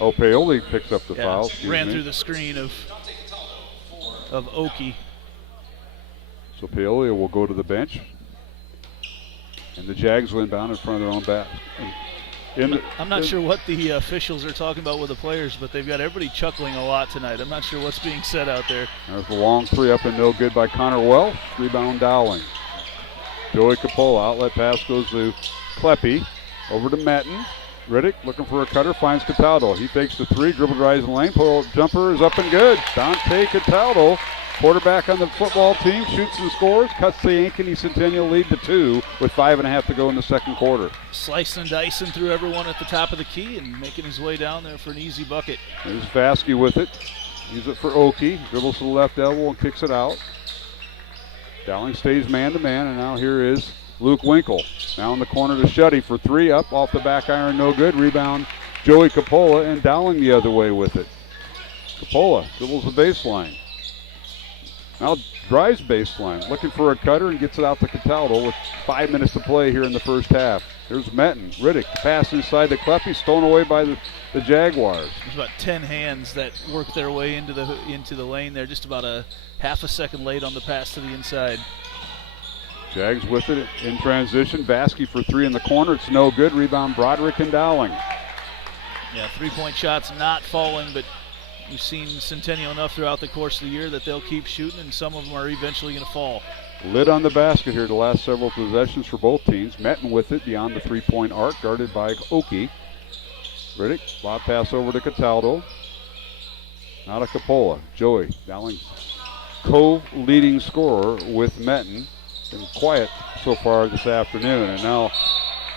Oh, Paoli picks up the foul. Ran through the screen of Oki. So Paoli will go to the bench. And the Jags will inbound in front of their own basket. I'm not sure what the officials are talking about with the players, but they've got everybody chuckling a lot tonight. I'm not sure what's being said out there. There's a long three up and no good by Connor Welsh. Rebound Dowling. Joey Capola, outlet pass goes to Kleppe. Over to Metten. Riddick looking for a cutter, finds Cataldo. He fakes the three, dribble drives in the lane, pull jumper is up and good. Dante Cataldo, quarterback on the football team, shoots and scores, cuts the Ankeny Centennial lead to 2 with 5.5 to go in the second quarter. Slicing and dicing through everyone at the top of the key and making his way down there for an easy bucket. There's Vasky with it. Use it for Oki. Dribbles to the left elbow and kicks it out. Dowling stays man-to-man, and now here is Luke Winkle. Now in the corner to Shuddy for 3, up off the back iron, no good. Rebound, Joey Capola, and Dowling the other way with it. Capola dribbles the baseline. Now drives baseline, looking for a cutter and gets it out to Cataldo with 5 minutes to play here in the first half. Here's Metten. Riddick, pass inside to Kleppe, stolen away by the Jaguars. There's about 10 hands that work their way into the lane there, just about a half a second late on the pass to the inside. Jags with it in transition. Vasky for 3 in the corner. It's no good. Rebound Broderick and Dowling. Yeah, 3-point shots not falling, but we've seen Centennial enough throughout the course of the year that they'll keep shooting, and some of them are eventually going to fall. Lid on the basket here the last several possessions for both teams. Metten with it beyond the 3-point arc, guarded by Oki. Riddick, lob pass over to Cataldo. Now to Capola. Joey, Dowling's co-leading scorer with Metten. Been quiet so far this afternoon, and now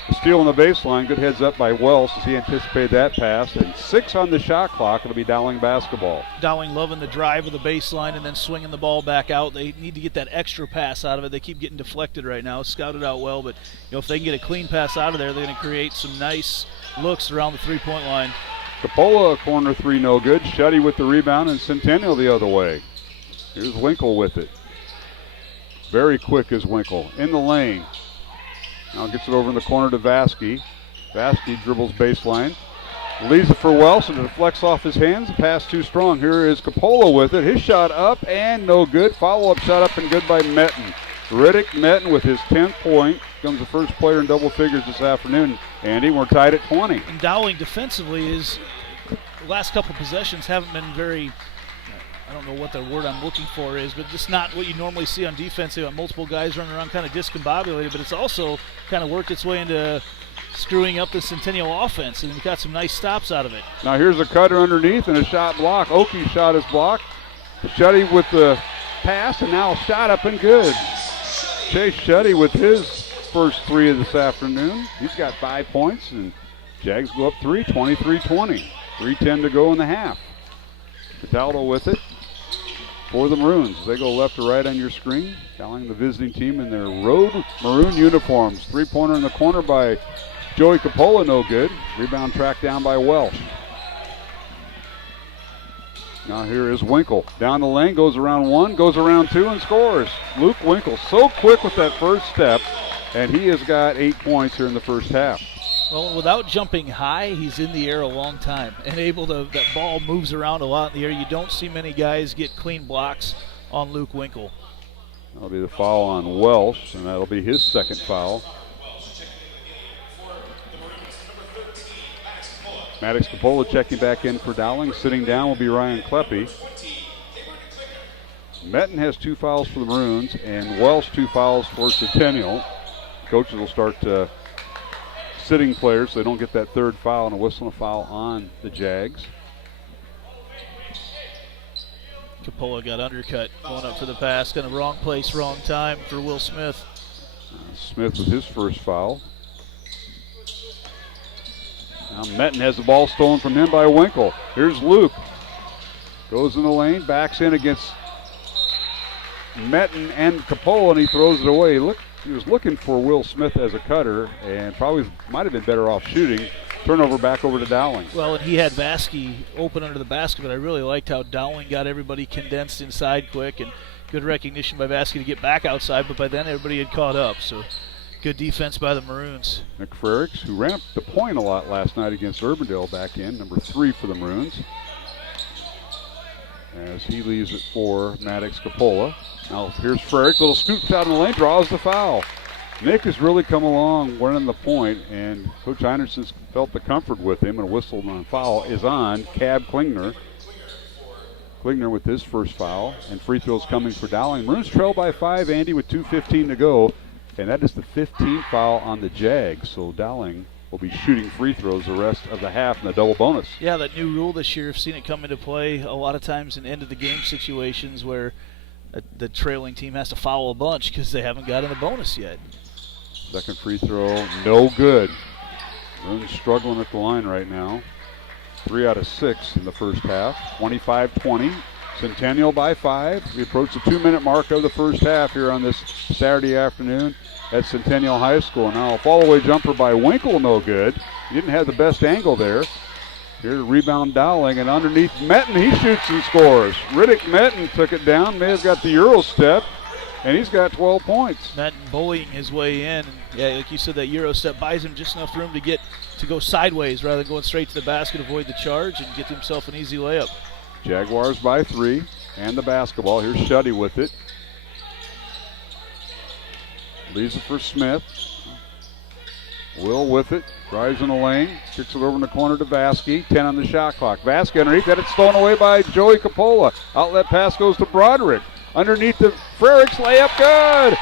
the steal on the baseline. Good heads up by Wells as he anticipated that pass, and 6 on the shot clock. It'll be Dowling basketball. Dowling loving the drive of the baseline and then swinging the ball back out. They need to get that extra pass out of it. They keep getting deflected right now. Scouted out well, but if they can get a clean pass out of there, they're going to create some nice looks around the 3-point line. Capola, corner 3, no good. Shuddy with the rebound, and Centennial the other way. Here's Winkle with it. Very quick is Winkle. In the lane. Now gets it over in the corner to Vasky. Vasky dribbles baseline. Leaves it for Welsh and it deflects off his hands. The pass too strong. Here is Capola with it. His shot up and no good. Follow-up shot up and good by Metten. Riddick Metten with his 10th point. Becomes the first player in double figures this afternoon. Andy, we're tied at 20. And Dowling defensively the last couple possessions haven't been very, I don't know what the word I'm looking for is, but just not what you normally see on defense. They got multiple guys running around kind of discombobulated, but it's also kind of worked its way into screwing up the Centennial offense, and we've got some nice stops out of it. Now here's a cutter underneath and a shot block. Oki shot is blocked. Shuddy with the pass, and now shot up and good. Chase Shuddy with his first 3 of this afternoon. He's got 5 points, and Jags go up 3, 23-20. 3:10 to go in the half. Cataldo with it for the Maroons. They go left to right on your screen. Dowling, the visiting team, in their road maroon uniforms. 3-pointer in the corner by Joey Capola, no good. Rebound tracked down by Welsh. Now here is Winkle. Down the lane, goes around 1, goes around 2, and scores. Luke Winkle, so quick with that first step. and he has got 8 points here in the first half. Well, without jumping high, he's in the air a long time and able to, that ball moves around a lot in the air. You don't see many guys get clean blocks on Luke Winkle. That'll be the foul on Welsh, and that'll be his second foul. Maddox Capola checking back in for Dowling. Sitting down will be Ryan Kleppe. Metten has 2 fouls for the Maroons, and Welsh 2 fouls for Centennial. Coaches will start sitting players so they don't get that third foul, and a whistle and a foul on the Jags. Capola got undercut going up for the pass. Kind of wrong place, wrong time for Will Smith. Smith with his first foul. Now Metten has the ball stolen from him by Winkle. Here's Luke. Goes in the lane, backs in against Metten and Capola, and he throws it away. He was looking for Will Smith as a cutter and probably might have been better off shooting. Turnover back over to Dowling. Well, and he had Vasky open under the basket, but I really liked how Dowling got everybody condensed inside quick, and good recognition by Vasky to get back outside, but by then everybody had caught up, so good defense by the Maroons. Nick Frericks, who ran up the point a lot last night against Urbandale, back in, number 3 for the Maroons. As he leaves it for Maddox Capola. Now here's Frericks, little scoops out in the lane, draws the foul. Nick has really come along running the point, and Coach Heinerson's felt the comfort with him, and a whistle on foul is on Cab Klingner. Klingner with his first foul, and free throws coming for Dowling. Maroons trail by 5, Andy, with 2:15 to go, and that is the 15th foul on the Jags. So Dowling will be shooting free throws the rest of the half in the double bonus. Yeah, that new rule this year, I've seen it come into play a lot of times in end-of-the-game situations where the trailing team has to foul a bunch because they haven't gotten the bonus yet. Second free throw, no good. Maroons struggling at the line right now. 3 out of 6 in the first half. 25-20. Centennial by 5. We approach the 2-minute mark of the first half here on this Saturday afternoon at Centennial High School. Now a fall-away jumper by Winkle, no good. He didn't have the best angle there. Here to rebound Dowling, and underneath Metten, he shoots and scores. Riddick Metten took it down, may have got the Euro step, and he's got 12 points. Metten bullying his way in. And yeah, like you said, that Euro step buys him just enough room to go sideways rather than going straight to the basket, avoid the charge, and get himself an easy layup. Jaguars by 3, and the basketball. Here's Shuddy with it. Leaves it for Smith. Will with it, drives in the lane, kicks it over in the corner to Vasky. 10 on the shot clock. Vasky underneath that, it's stolen away by Joey Capola. Outlet pass goes to Broderick. Underneath the Frericks, layup good.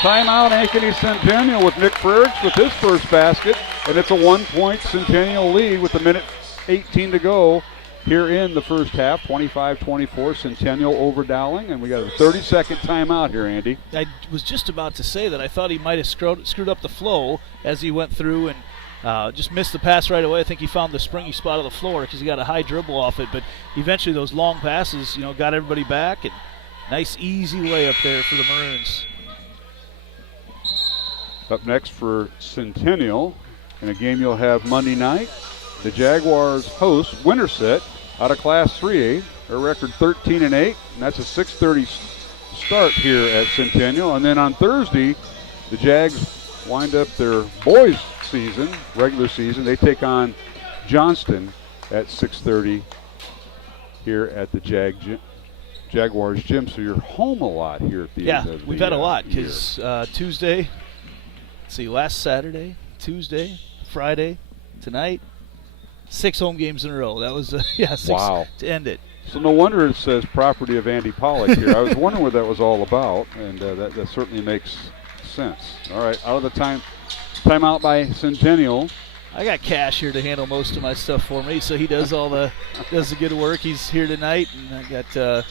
Timeout Ankeny Centennial with Nick Frericks with his first basket, and it's a 1-point Centennial lead with a minute 18 to go here in the first half. 25-24, Centennial over Dowling, and we got a 30-second timeout here, Andy. I was just about to say that I thought he might have screwed up the flow as he went through and just missed the pass right away. I think he found the springy spot of the floor because he got a high dribble off it, but eventually those long passes, got everybody back, and nice easy layup there for the Maroons. Up next for Centennial, in a game you'll have Monday night, the Jaguars host Winterset out of Class 3A. Their record 13-8, and that's a 6:30 start here at Centennial. And then on Thursday, the Jags wind up their boys' season, regular season. They take on Johnston at 6:30 here at the Jaguars gym. So you're home a lot here at the end of the we've had a lot because Tuesday, last Saturday, Tuesday, Friday, tonight, 6 home games in a row. That was 6 wow. to end it. So no wonder it says property of Andy Pollock here. I was wondering what that was all about, and that certainly makes sense. All right, out of the timeout by Centennial. I got Cash here to handle most of my stuff for me, so he does does the good work. He's here tonight, and I got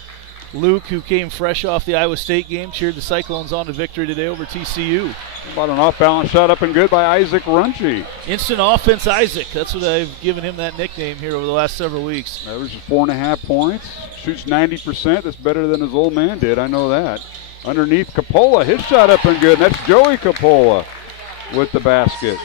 Luke, who came fresh off the Iowa State game, cheered the Cyclones on to victory today over TCU. About an off-balance shot up and good by Isaac Runchi. Instant offense Isaac. That's what I've given him that nickname here over the last several weeks. Averages 4.5 points. Shoots 90%. That's better than his old man did. I know that. Underneath Capola. His shot up and good. And that's Joey Capola with the basket.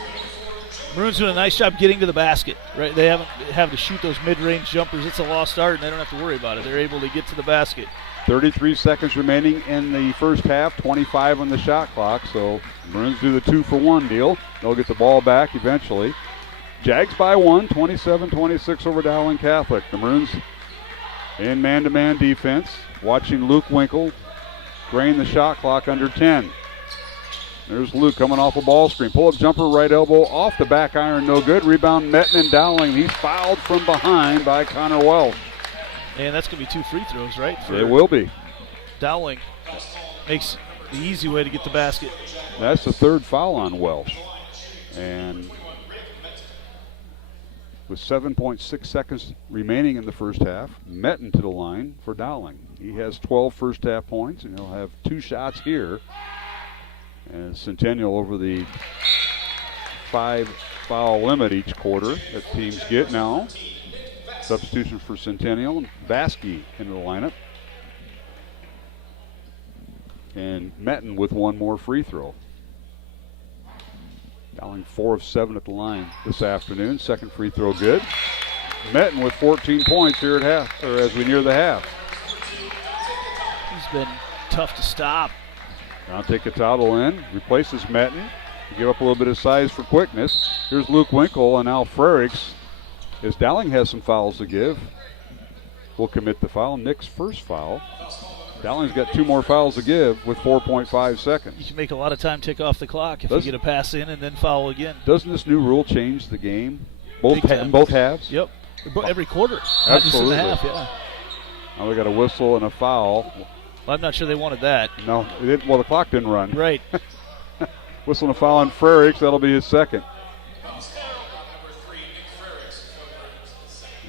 Maroons doing a nice job getting to the basket. Right, they haven't to shoot those mid-range jumpers. It's a lost art, and they don't have to worry about it. They're able to get to the basket. 33 seconds remaining in the first half, 25 on the shot clock, so Maroons do the 2-for-1 deal. They'll get the ball back eventually. Jags by 1, 27-26 over Dowling Catholic. The Maroons in man-to-man defense, watching Luke Winkle drain the shot clock under 10. There's Luke coming off a ball screen. Pull-up jumper, right elbow, off the back iron, no good. Rebound, Metten and Dowling. He's fouled from behind by Connor Welsh. And that's going to be 2 free throws, right? It will be. Dowling makes the easy way to get the basket. That's the 3rd foul on Welsh. And with 7.6 seconds remaining in the first half, Metten to the line for Dowling. He has 12 first half points, and he'll have 2 shots here. And Centennial over the 5 foul limit each quarter that teams get now. Substitution for Centennial, Vasky into the lineup. And Metten with 1 more free throw. Dowling 4 of 7 at the line this afternoon. 2nd free throw good. Metten with 14 points here at half, or as we near the half. He's been tough to stop. Dante Cataldo in, replaces Metten. Give up a little bit of size for quickness. Here's Luke Winkle and Al Frericks. As Dowling has some fouls to give, will commit the foul. Nick's first foul. Dowling's got 2 more fouls to give with 4.5 seconds. You can make a lot of time tick off the clock if you get a pass in and then foul again. Doesn't this new rule change the game? Both halves? Yep. Every quarter. Absolutely. Not just in the half, yeah. Now we got a whistle and a foul. Well, I'm not sure they wanted that. No, the clock didn't run. Right. Whistle and a foul on Frericks. That'll be his 2nd.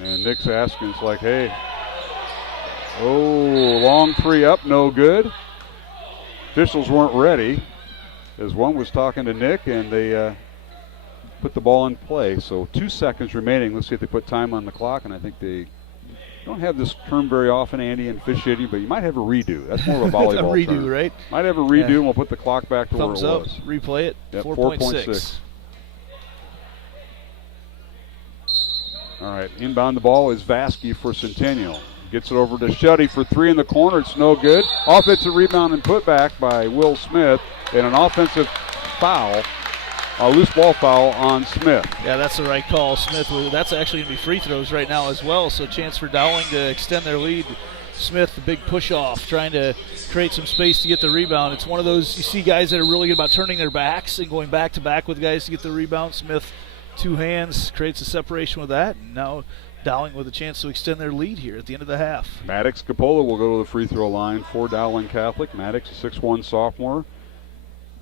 And Nick Haskins like, hey. Oh, long 3 up, no good. Officials weren't ready, as one was talking to Nick, and they put the ball in play. So 2 seconds remaining. Let's see if they put time on the clock, and I think they don't have this term very often, Andy, in officiating, but you might have a redo. That's more of a volleyball a redo, term. Right? Might have a redo, and we'll put the clock back to Thumbs where it up, was. Replay it, Yep, 4.6. All right, inbound the ball is Vasky for Centennial. Gets it over to Shuddy for 3 in the corner. It's no good. Offensive rebound and put back by Will Smith, and an offensive foul, a loose ball foul on Smith. Yeah, that's the right call. Smith, that's actually going to be free throws right now as well, so chance for Dowling to extend their lead. Smith, the big push-off, trying to create some space to get the rebound. It's one of those, you see guys that are really good about turning their backs and going back-to-back with guys to get the rebound. Smith, 2 hands, creates a separation with that, and now Dowling with a chance to extend their lead here at the end of the half. Maddox Capola will go to the free throw line for Dowling Catholic. Maddox, 6'1" sophomore,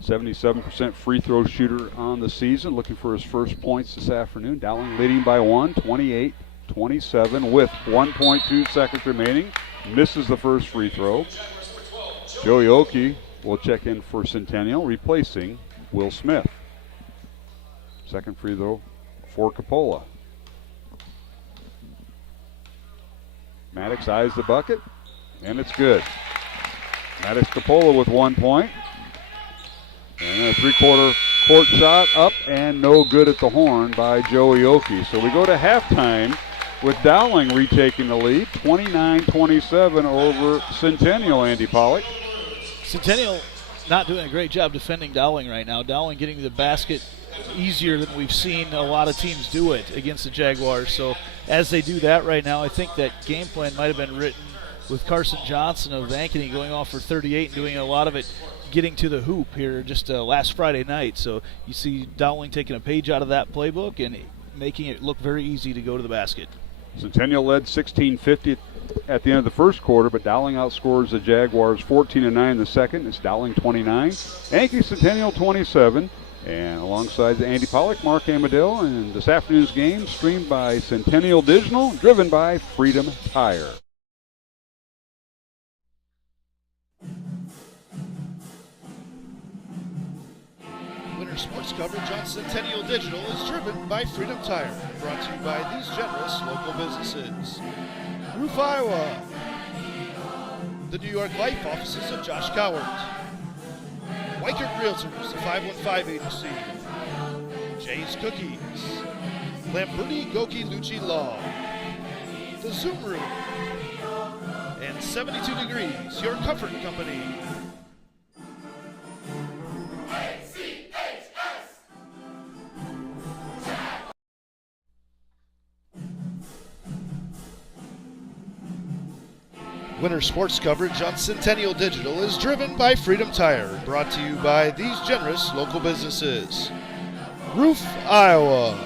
77% free throw shooter on the season, looking for his first points this afternoon. Dowling leading by 1, 28-27 with 1.2 seconds remaining. Misses the first free throw. Joey Oki will check in for Centennial, replacing Will Smith. 2nd free throw for Capola. Maddox eyes the bucket, and it's good. Maddox Capola with 1 point. And a 3/4 court shot up and no good at the horn by Joey Oki. So we go to halftime with Dowling retaking the lead, 29-27 over Centennial, Andy Pollock. Centennial not doing a great job defending Dowling right now. Dowling getting to the basket easier than we've seen a lot of teams do it against the Jaguars. So as they do that right now, I think that game plan might have been written with Carson Johnson of Ankeny going off for 38 and doing a lot of it getting to the hoop here just last Friday night. So you see Dowling taking a page out of that playbook and making it look very easy to go to the basket. Centennial led 16-50 at the end of the first quarter, but Dowling outscores the Jaguars 14-9 in the second. It's Dowling 29, Ankeny Centennial 27. And alongside Andy Pollock, Mark Amadale, and this afternoon's game streamed by Centennial Digital, driven by Freedom Tire. Winter sports coverage on Centennial Digital is driven by Freedom Tire, brought to you by these generous local businesses. Roof, Iowa. The New York Life offices of Josh Cowart. Weichert Realtors, the 515 agency. Jay's Cookies. Lamberti Goki Lucci Law. The Zoom Room. And and 72 degrees, your comfort company. Winter sports coverage on Centennial Digital is driven by Freedom Tire and brought to you by these generous local businesses. Roof, Iowa.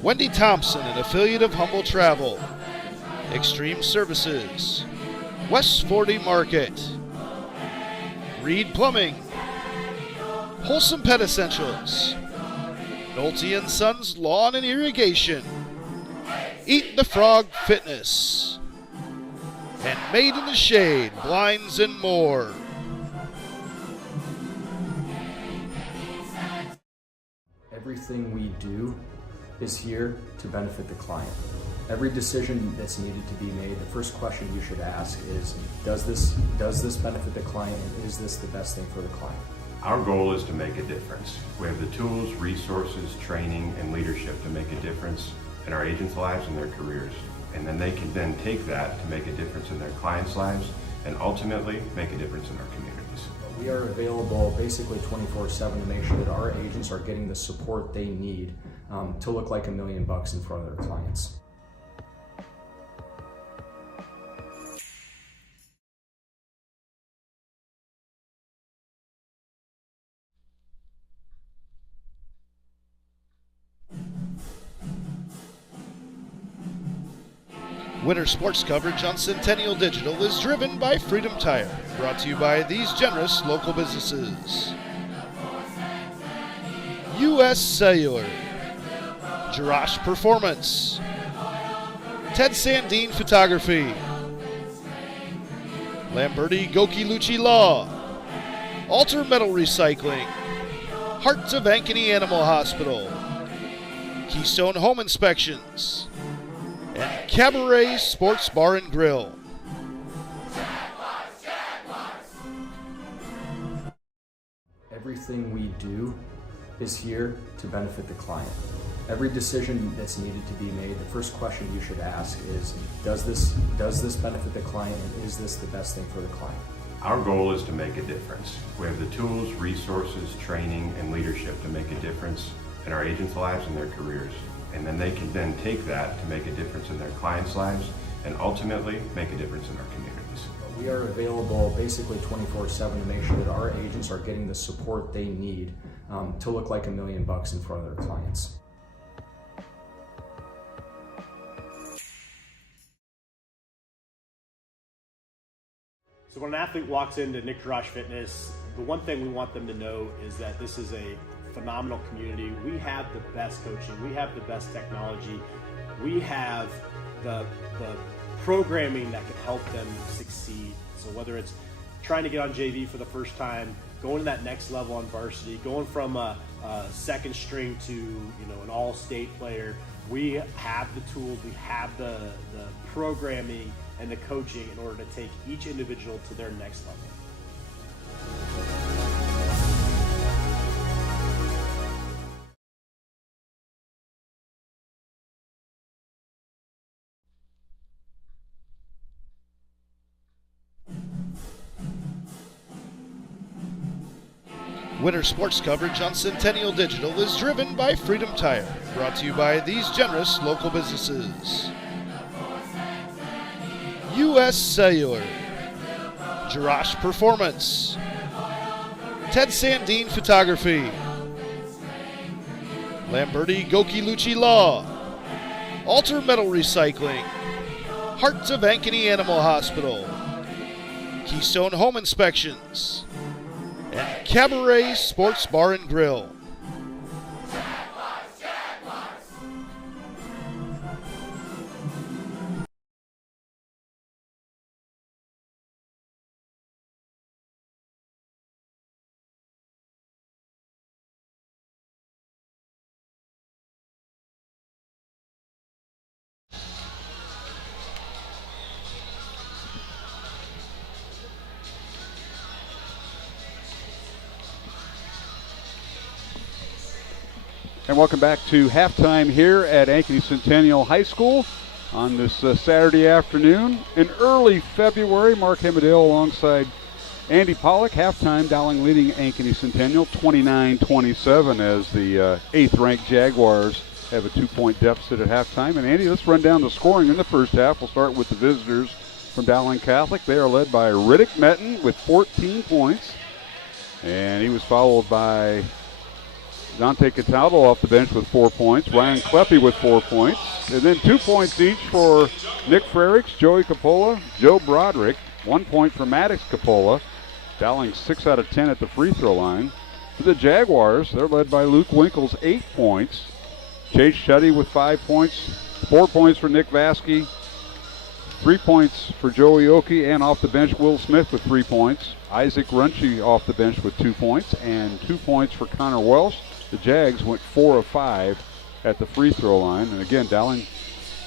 Wendy Thompson, an affiliate of Humble Travel. Extreme Services. West 40 Market. Reed Plumbing. Wholesome Pet Essentials. Nolte & Sons Lawn and Irrigation. Eat the Frog Fitness. And Made in the Shade, Blinds and more. Everything we do is here to benefit the client. Every decision that's needed to be made, the first question you should ask is, does this benefit the client, and is this the best thing for the client? Our goal is to make a difference. We have the tools, resources, training, and leadership to make a difference in our agents' lives and their careers. And then they can then take that to make a difference in their clients' lives and ultimately make a difference in our communities. We are available basically 24/7 to make sure that our agents are getting the support they need to look like $1 million in front of their clients. Winter sports coverage on Centennial Digital is driven by Freedom Tire, brought to you by these generous local businesses. U.S. Cellular, Jirash Performance, Ted Sandine Photography, Lamberti Goki Lucci Law, Alter Metal Recycling, Hearts of Ankeny Animal Hospital, Keystone Home Inspections, and Cabaret Sports Bar and Grill. Everything we do is here to benefit the client. Every decision that's needed to be made, the first question you should ask is, does this benefit the client, and is this the best thing for the client? Our goal is to make a difference. We have the tools, resources, training, and leadership to make a difference in our agents' lives and their careers. And then they can then take that to make a difference in their clients' lives and ultimately make a difference in our communities. We are available basically 24/7 to make sure that our agents are getting the support they need to look like $1 million in front of their clients. So when an athlete walks into Nick Jirash Fitness, the one thing we want them to know is that this is a phenomenal community. We have the best coaching. We have the best technology. We have the programming that can help them succeed. So whether it's trying to get on JV for the first time, going to that next level on varsity, going from a second string to an all-state player, we have the tools, we have the programming and the coaching in order to take each individual to their next level. Winter sports coverage on Centennial Digital is driven by Freedom Tire, brought to you by these generous local businesses. U.S. Cellular, Jirash Performance, Ted Sandine Photography, Lamberti Goki Lucci Law, Alter Metal Recycling, Hearts of Ankeny Animal Hospital, Keystone Home Inspections, and Cabaret Sports Bar and Grill. And welcome back to halftime here at Ankeny Centennial High School. on this Saturday afternoon. In early February, Mark Hemmerdale alongside Andy Pollock. Halftime, Dowling leading Ankeny Centennial 29-27 as the 8th-ranked Jaguars have a 2-point deficit at halftime. And Andy, let's run down the scoring in the first half. We'll start with the visitors from Dowling Catholic. They are led by Riddick Metten with 14 points. And he was followed by Dante Cataldo off the bench with 4 points. Ryan Kleppe with 4 points. And then 2 points each for Nick Frericks, Joey Capola, Joe Broderick. 1 point for Maddox Capola. Dowling 6 out of 10 at the free throw line. For the Jaguars, they're led by Luke Winkles, 8 points. Chase Shuddy with 5 points. 4 points for Nick Vasky. 3 points for Joey Oki, and off the bench, Will Smith with 3 points. Isaac Runchie off the bench with 2 points, and 2 points for Connor Welsh. The Jags went 4 of 5 at the free throw line. And again, Dowling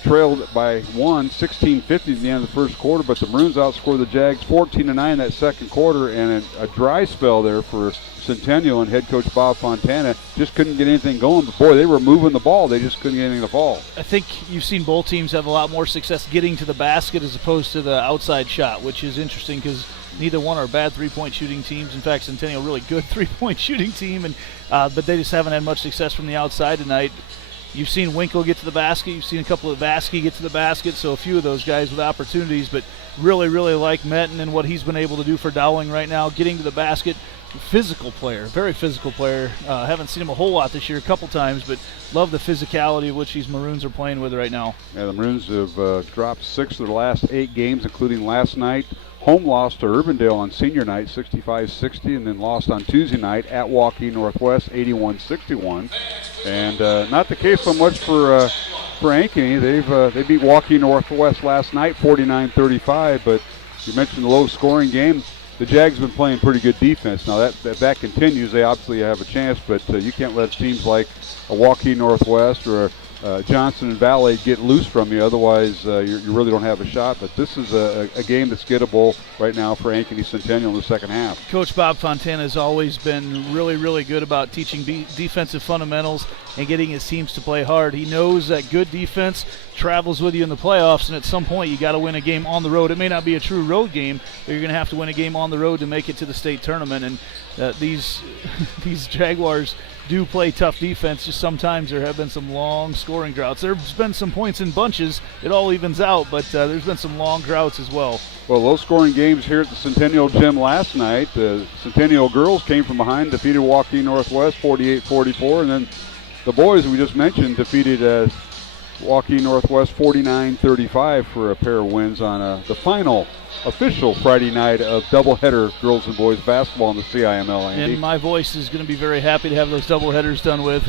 trailed by 16-50 at the end of the first quarter, but the Maroons outscored the Jags 14-9 that second quarter, and a dry spell there for Centennial, and head coach Bob Fontana just couldn't get anything going. But boy, they were moving the ball. They just couldn't get anything to fall. I think you've seen both teams have a lot more success getting to the basket as opposed to the outside shot, which is interesting because neither one are bad three-point shooting teams. In fact, Centennial really good three-point shooting team, and but they just haven't had much success from the outside tonight. You've seen Winkle get to the basket. You've seen a couple of Vasky get to the basket, so a few of those guys with opportunities, but really, really like Metten and what he's been able to do for Dowling right now, getting to the basket. Physical player, very physical player. Haven't seen him a whole lot this year, a couple times, but love the physicality of which these Maroons are playing with right now. Yeah, the Maroons have dropped 6 of their last 8 games, including last night. Home loss to Urbandale on senior night, 65-60, and then lost on Tuesday night at Waukee Northwest, 81-61. And not the case so much for Ankeny. They beat Waukee Northwest last night, 49-35. But you mentioned the low-scoring game. The Jags have been playing pretty good defense. Now that continues. They obviously have a chance, but you can't let teams like a Waukee Northwest or Johnson and Valley get loose from you. Otherwise, you really don't have a shot. But this is a game that's gettable right now for Ankeny Centennial in the second half. Coach Bob Fontana has always been really, really good about teaching defensive fundamentals and getting his teams to play hard. He knows that good defense travels with you in the playoffs, and at some point you got to win a game on the road. It may not be a true road game, but you're going to have to win a game on the road to make it to the state tournament. And these Jaguars do play tough defense. Just sometimes there have been some long scoring droughts. There's been some points in bunches. It all evens out, but there's been some long droughts as well. Well, low-scoring games here at the Centennial Gym last night. The Centennial girls came from behind, defeated Waukee Northwest 48-44, and then the boys we just mentioned defeated Waukee Northwest 49-35 for a pair of wins on the final official Friday night of doubleheader girls and boys basketball in the CIML. Andy. And my voice is going to be very happy to have those doubleheaders done with.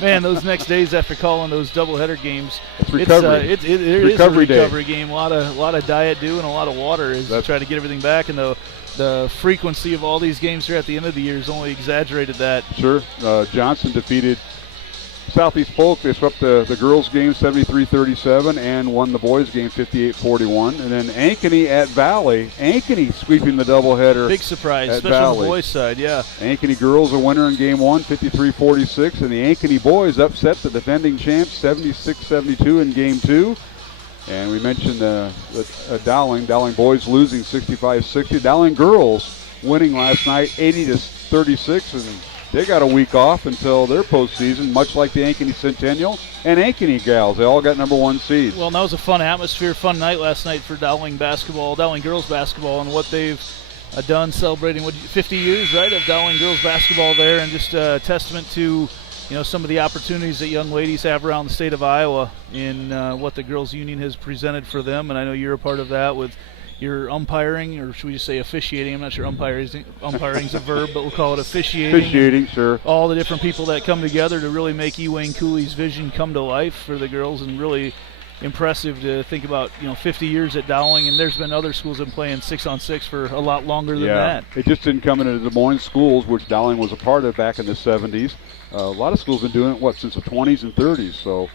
Man, those next days after calling those doubleheader games, it's recovery. It is a recovery game. A lot of diet dew and a lot of water to try to get everything back. And the frequency of all these games here at the end of the year has only exaggerated that. Sure. Johnson defeated Southeast Polk. They swept the girls' game 73-37 and won the boys' game 58-41. And then Ankeny at Valley. Ankeny sweeping the doubleheader. Big surprise, at especially Valley. on the boys' side, yeah. Ankeny girls a winner in game 1, 53-46. And the Ankeny boys upset the defending champs 76-72 in game 2. And we mentioned Dowling boys losing 65-60. Dowling girls winning last night 80-36, and they got a week off until their postseason, much like the Ankeny Centennial and Ankeny gals. They all got number 1 seeds. Well, and that was a fun atmosphere, fun night last night for Dowling basketball, Dowling girls basketball, and what they've done celebrating 50 years, right, of Dowling girls basketball there, and just a testament to some of the opportunities that young ladies have around the state of Iowa in what the girls' union has presented for them. And I know you're a part of that with your umpiring, or should we just say officiating? I'm not sure umpiring is a verb, but we'll call it officiating. Officiating, sure. All the different people that come together to really make Ewayne Cooley's vision come to life for the girls, and really impressive to think about, 50 years at Dowling, and there's been other schools that have been playing 6-on-6 for a lot longer than that. It just didn't come into the Des Moines schools, which Dowling was a part of back in the 70s. A lot of schools have been doing it, since the 20s and 30s, so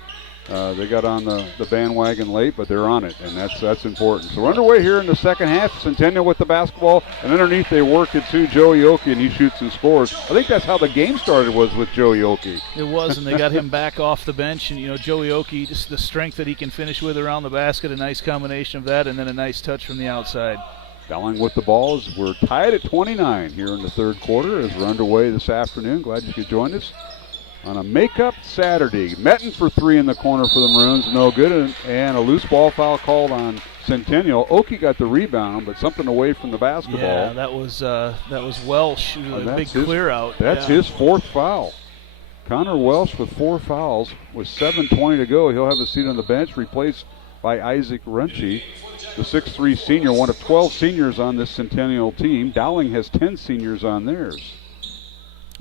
They got on the bandwagon late, but they're on it, and that's important. So we're underway here in the second half. Centennial with the basketball, and underneath they work it to Joey Oki, and he shoots and scores. I think that's how the game started, was with Joey Oki. It was, and they got him back off the bench. And, Joey Oki, just the strength that he can finish with around the basket, a nice combination of that, and then a nice touch from the outside. Dowling with the balls. We're tied at 29 here in the third quarter as we're underway this afternoon. Glad you could join us on a make-up Saturday. Metten for three in the corner for the Maroons, no good, and a loose ball foul called on Centennial. Oki got the rebound, but something away from the basketball. Yeah, that was Welsh, a big clear out. That's his fourth foul. Connor Welsh with 4 fouls with 7:20 to go. He'll have a seat on the bench, replaced by Isaac Runchi, the 6'3 senior, one of 12 seniors on this Centennial team. Dowling has 10 seniors on theirs.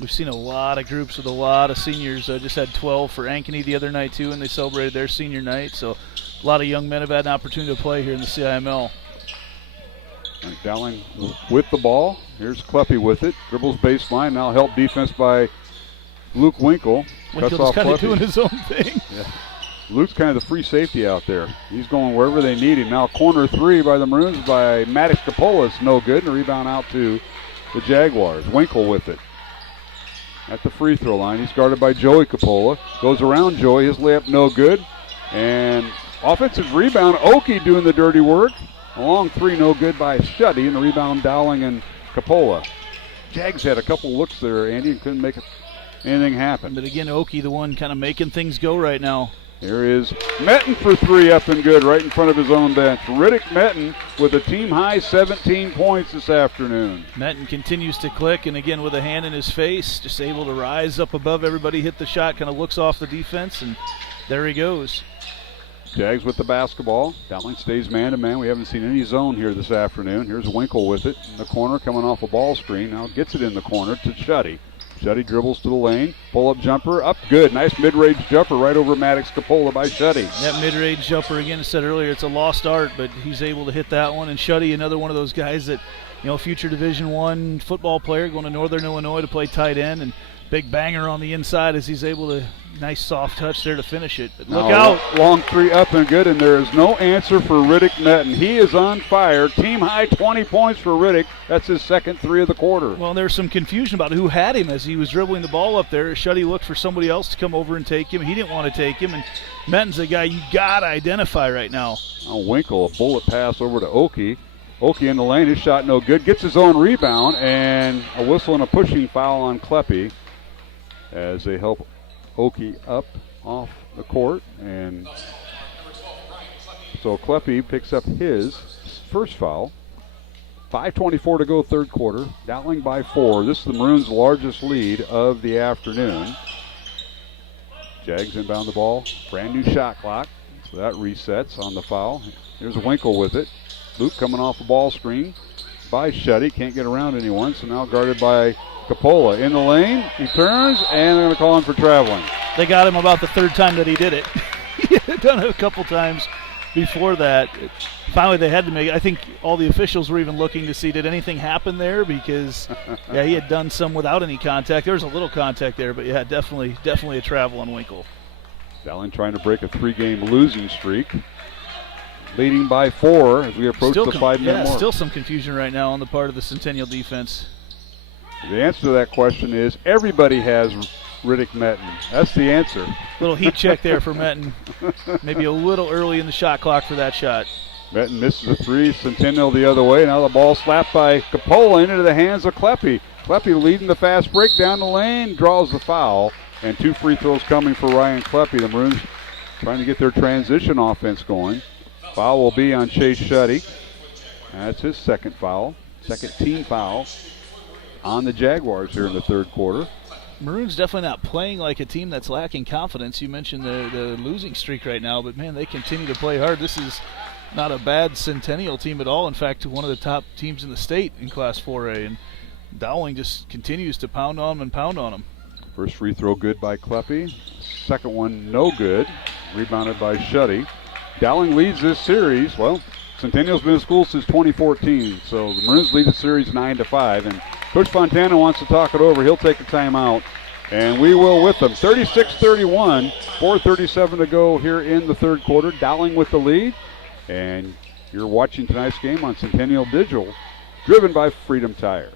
We've seen a lot of groups with a lot of seniors. Just had 12 for Ankeny the other night, too, and they celebrated their senior night. So a lot of young men have had an opportunity to play here in the CIML. And Dowling with the ball. Here's Kleppe with it. Dribbles baseline. Now help defense by Luke Winkle. Winkle's just kind of doing his own thing. Yeah. Luke's kind of the free safety out there. He's going wherever they need him. Now corner three by the Maroons by Maddox Capola. No good. And a rebound out to the Jaguars. Winkle with it at the free throw line. He's guarded by Joey Capola. Goes around Joey. His layup no good. And offensive rebound. Oki doing the dirty work. A long three no good by Shuddy. And the rebound Dowling and Capola. Jags had a couple looks there, Andy, and couldn't make anything happen. But again, Oki the one kind of making things go right now. Here is Metten for three, up and good, right in front of his own bench. Riddick Metten with a team-high 17 points this afternoon. Metten continues to click, and again with a hand in his face, just able to rise up above everybody, hit the shot, kind of looks off the defense, and there he goes. Jags with the basketball. Dowling stays man-to-man. We haven't seen any zone here this afternoon. Here's Winkle with it in the corner, coming off a ball screen. Now gets it in the corner to Shuddy. Shuddy dribbles to the lane, pull-up jumper, up good. Nice mid-range jumper right over Maddox Capola by Shuddy. That mid-range jumper, again, I said earlier, it's a lost art, but he's able to hit that one. And Shuddy, another one of those guys that, future Division I football player going to Northern Illinois to play tight end, and big banger on the inside as he's able to, nice soft touch there to finish it. But look out. Long three up and good, and there is no answer for Riddick Metten. He is on fire. Team high 20 points for Riddick. That's his second three of the quarter. Well, there's some confusion about who had him as he was dribbling the ball up there. Shuddy looked for somebody else to come over and take him. He didn't want to take him, and Metten's a guy you got to identify right now. Winkle, a bullet pass over to Oki. Oki in the lane, his shot no good. Gets his own rebound, and a whistle and a pushing foul on Kleppe as they help Oki up off the court. And so Kleppe picks up his first foul. 5:24 to go, third quarter. Dowling by 4. This is the Maroons' largest lead of the afternoon. Jags inbound the ball. Brand new shot clock. So that resets on the foul. Here's Winkle with it. Luke coming off a ball screen by Shuddy. Can't get around anyone, so now guarded by Capola. In the lane, he turns, and they're going to call him for traveling. They got him about the third time that he did it. He had done it a couple times before that. Finally, they had to make it. I think all the officials were even looking to see, did anything happen there? Because, yeah, he had done some without any contact. There was a little contact there, but, yeah, definitely a travel on Winkle. Dowling trying to break a 3-game losing streak. Leading by 4 as we approach the 5-minute mark. Still some confusion right now on the part of the Centennial defense. The answer to that question is everybody has Riddick Metten. That's the answer. Little heat check there for Metten. Maybe a little early in the shot clock for that shot. Metten misses a 3. Centennial the other way. Now the ball slapped by Capola into the hands of Kleppe. Kleppe leading the fast break down the lane, draws the foul, and 2 free throws coming for Ryan Kleppe. The Maroons trying to get their transition offense going. Foul will be on Chase Shuddy. That's his second foul, second team foul on the Jaguars here in the third quarter. Maroons definitely not playing like a team that's lacking confidence. You mentioned the losing streak right now, but, man, they continue to play hard. This is not a bad Centennial team at all. In fact, one of the top teams in the state in Class 4A. And Dowling just continues to pound on them. First free throw good by Kleppe. Second one no good. Rebounded by Shuddy. Dowling leads this series. Well, Centennial's been in school since 2014, so the Maroons lead the series 9-5. And Coach Fontana wants to talk it over. He'll take a timeout And we will with them. 36-31, 4:37 to go here in the third quarter. Dowling with the lead. And you're watching tonight's game on Centennial Digital, driven by Freedom Tire.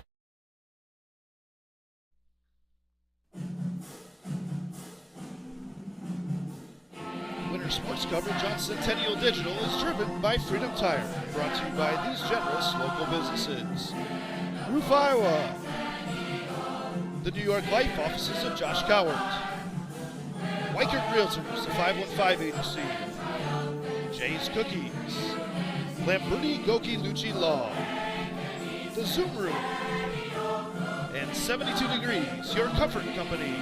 Winter sports coverage on Centennial Digital is driven by Freedom Tire. Brought to you by these generous local businesses. Roof, Iowa. The New York Life offices of Josh Cowart. Weichert Realtors, the 515 agency. Jay's Cookies. Lamberti Goki Lucci Law. The Zoom Room. And 72 Degrees, your comfort company.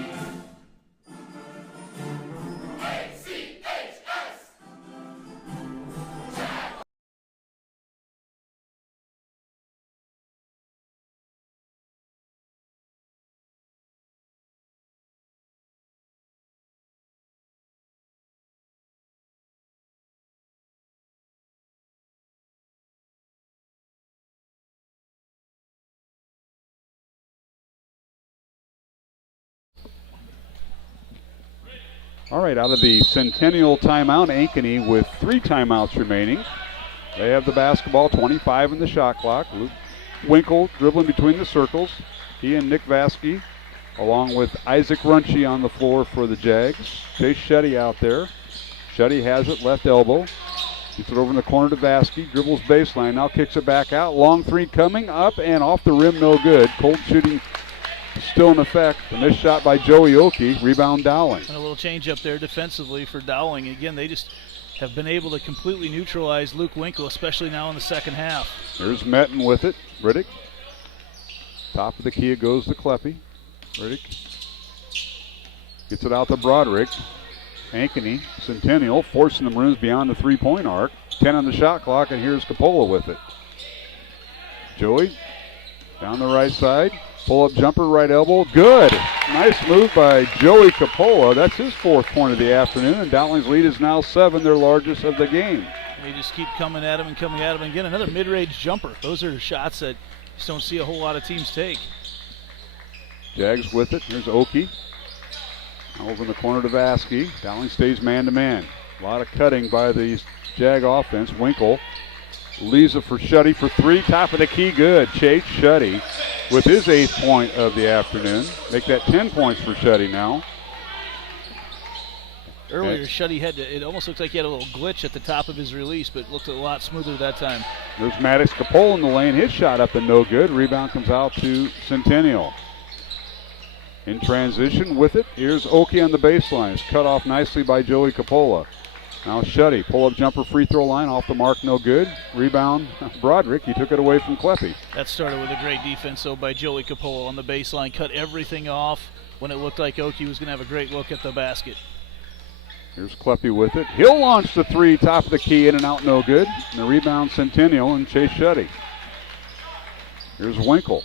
All right, out of the Centennial timeout, Ankeny with 3 timeouts remaining. They have the basketball, 25 in the shot clock. Luke Winkle dribbling between the circles. He and Nick Vasky, along with Isaac Runchie on the floor for the Jags. Chase Shetty out there. Shetty has it, left elbow. Gets it over in the corner to Vasky. Dribbles baseline, now kicks it back out. Long three coming up and off the rim, no good. Cold shooting still in effect. The missed shot by Joey Oki. Rebound Dowling. And a little change up there defensively for Dowling. Again, they just have been able to completely neutralize Luke Winkle, especially now in the second half. There's Metten with it. Riddick. Top of the key, it goes to Kleppy. Riddick gets it out to Broderick. Ankeny, Centennial, forcing the Maroons beyond the three-point arc. 10 on the shot clock, and here's Coppola with it. Joey down the right side. Pull-up jumper, right elbow. Good. Nice move by Joey Coppola. That's his 4th point of the afternoon, and Dowling's lead is now 7, their largest of the game. They just keep coming at him and coming at him. Again, another mid-range jumper. Those are shots that you just don't see a whole lot of teams take. Jags with it. Here's Oki. Over in the corner to Vasky. Dowling stays man-to-man. A lot of cutting by the Jag offense. Winkle leaves it for Shetty for 3. Top of the key, good. Chase Shetty with his 8th point of the afternoon. Make that 10 points for Shetty now. Earlier, Shetty had it almost looked like he had a little glitch at the top of his release, but looked a lot smoother that time. There's Maddox Coppola in the lane. His shot up and no good. Rebound comes out to Centennial. In transition with it, here's Oki on the baseline. It's cut off nicely by Joey Coppola. Now Shetty, pull-up jumper, free throw line, off the mark, no good. Rebound, Broderick, he took it away from Kleppy. That started with a great defense, though, by Joey Coppola on the baseline. Cut everything off when it looked like Oki was going to have a great look at the basket. Here's Kleppy with it. He'll launch the 3, top of the key, in and out, no good. And the rebound, Centennial and Chase Shetty. Here's Winkle.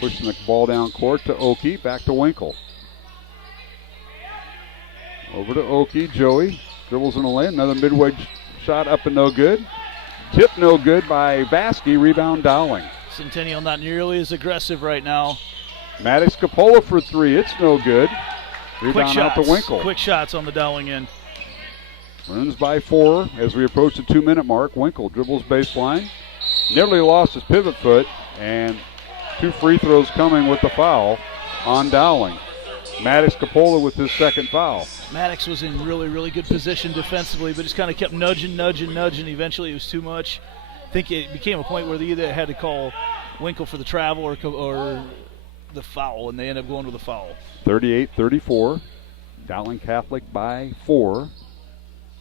Pushing the ball down court to Oki, back to Winkle. Over to Oki, Joey. Dribbles in the lane, another mid-range shot up and no good. Tip no good by Vasky, rebound Dowling. Centennial not nearly as aggressive right now. Maddox Coppola for 3, it's no good. Rebound out to Winkle. Quick shots on the Dowling end. Runs by 4 as we approach the 2-minute mark. Winkle dribbles baseline. Nearly lost his pivot foot, and 2 free throws coming with the foul on Dowling. Maddox Coppola with his 2nd foul. Maddox was in really, really good position defensively, but just kind of kept nudging. Eventually it was too much. I think it became a point where they either had to call Winkle for the travel or the foul, and they ended up going with the foul. 38-34. Dowling Catholic by 4.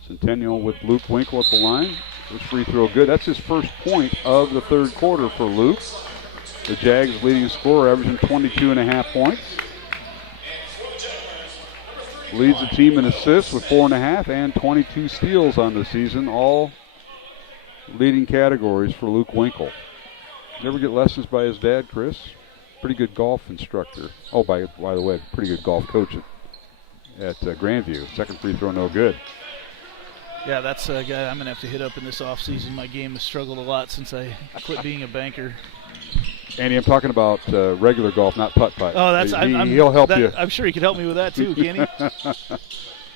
Centennial with Luke Winkle at the line. This free throw good. That's his first point of the third quarter for Luke. The Jags leading scorer, averaging 22.5 points. Leads the team in assists with 4.5 and 22 steals on the season, all leading categories for Luke Winkle. Never get lessons by his dad, Chris. Pretty good golf instructor. Oh, by the way, pretty good golf coach at Grandview. 2nd free throw, no good. Yeah, that's a guy I'm going to have to hit up in this offseason. My game has struggled a lot since I quit being a banker. Andy, I'm talking about regular golf, not putt-putt. Oh, that's he'll help you. I'm sure he could help me with that too, can he?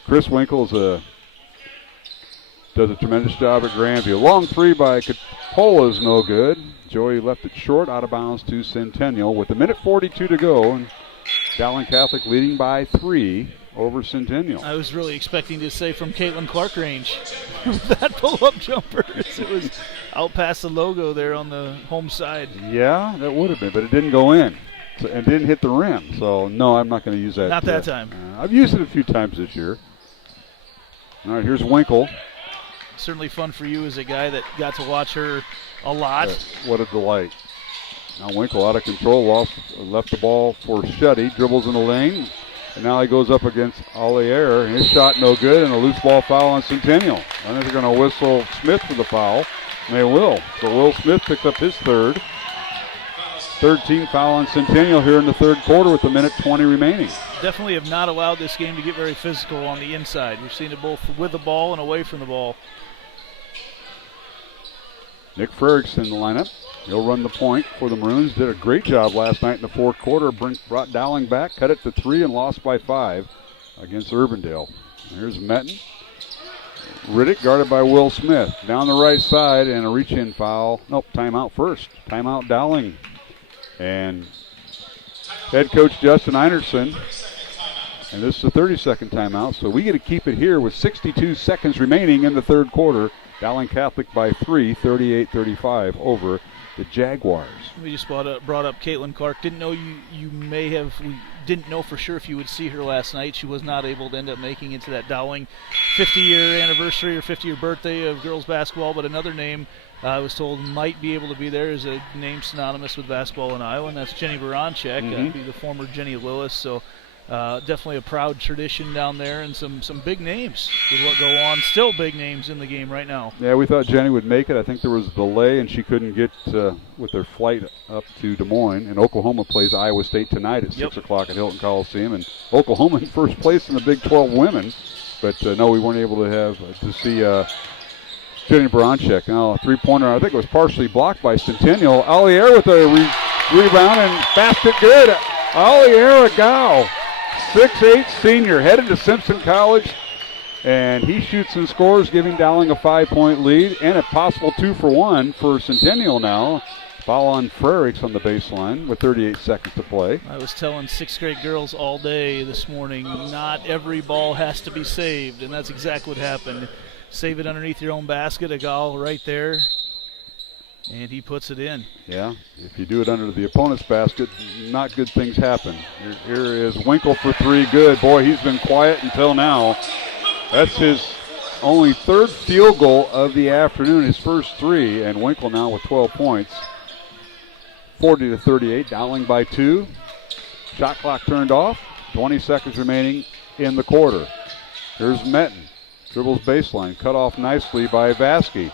Chris Winkles does a tremendous job at Grandview. Long three by Capola is no good. Joey left it short, out of bounds to Centennial with 1:42 to go, and Dowling Catholic leading by 3 over Centennial. I was really expecting to say from Caitlin Clark range that pull-up jumper. It was out past the logo there on the home side. Yeah, that would have been, but it didn't go in. And didn't hit the rim. So, no, I'm not going to use that. Not that time. I've used it a few times this year. All right, here's Winkle. Certainly fun for you as a guy that got to watch her a lot. What a delight. Now Winkle out of control, left the ball for Shuddy, dribbles in the lane, and now he goes up against Ollier. His shot no good, and a loose ball foul on Centennial. I think they're going to whistle Smith for the foul, and they will. So Will Smith picks up his third. Third team foul on Centennial here in the third quarter with 1:20 remaining. Definitely have not allowed this game to get very physical on the inside. We've seen it both with the ball and away from the ball. Nick Ferguson in the lineup. He'll run the point for the Maroons. Did a great job last night in the fourth quarter. Brought Dowling back, cut it to 3, and lost by 5 against Urbandale. Here's Metten. Riddick guarded by Will Smith. Down the right side, and a reach-in foul. Nope, timeout first. Timeout Dowling. And head coach Justin Einertson. And this is a 30-second timeout, so we get to keep it here with 62 seconds remaining in the third quarter. Dowling Catholic by 3, 38-35 over the Jaguars. We just brought up Caitlin Clark. Didn't know we didn't know for sure if you would see her last night. She was not able to end up making it to that Dowling 50-year anniversary or 50-year birthday of girls basketball, but another name I was told might be able to be there is a name synonymous with basketball in Iowa, and that's Jenny Baranchek, the former Jenny Lewis. So definitely a proud tradition down there, and some big names with what go on. Still big names in the game right now. Yeah, we thought Jenny would make it. I think there was a delay, and she couldn't get with their flight up to Des Moines. And Oklahoma plays Iowa State tonight at 6 o'clock at Hilton Coliseum. And Oklahoma in first place in the Big 12 women. But no, we weren't able to see Jenny Baranchek. Now, a three-pointer, I think it was partially blocked by Centennial. Ollier with a rebound and basket good. Ollier Agao. 6'8" senior, headed to Simpson College, and he shoots and scores, giving Dowling a 5-point lead and a possible 2-for-1 for Centennial now. Foul on Frericks on the baseline with 38 seconds to play. I was telling sixth grade girls all day this morning, not every ball has to be saved, and that's exactly what happened. Save it underneath your own basket, Agal right there, and he puts it in. Yeah, if you do it under the opponent's basket, not good things happen. Here is Winkle for 3, good. Boy, he's been quiet until now. That's his only third field goal of the afternoon, his first 3, and Winkle now with 12 points. 40-38, Dowling by 2. Shot clock turned off, 20 seconds remaining in the quarter. Here's Metten, dribbles baseline, cut off nicely by Vasky.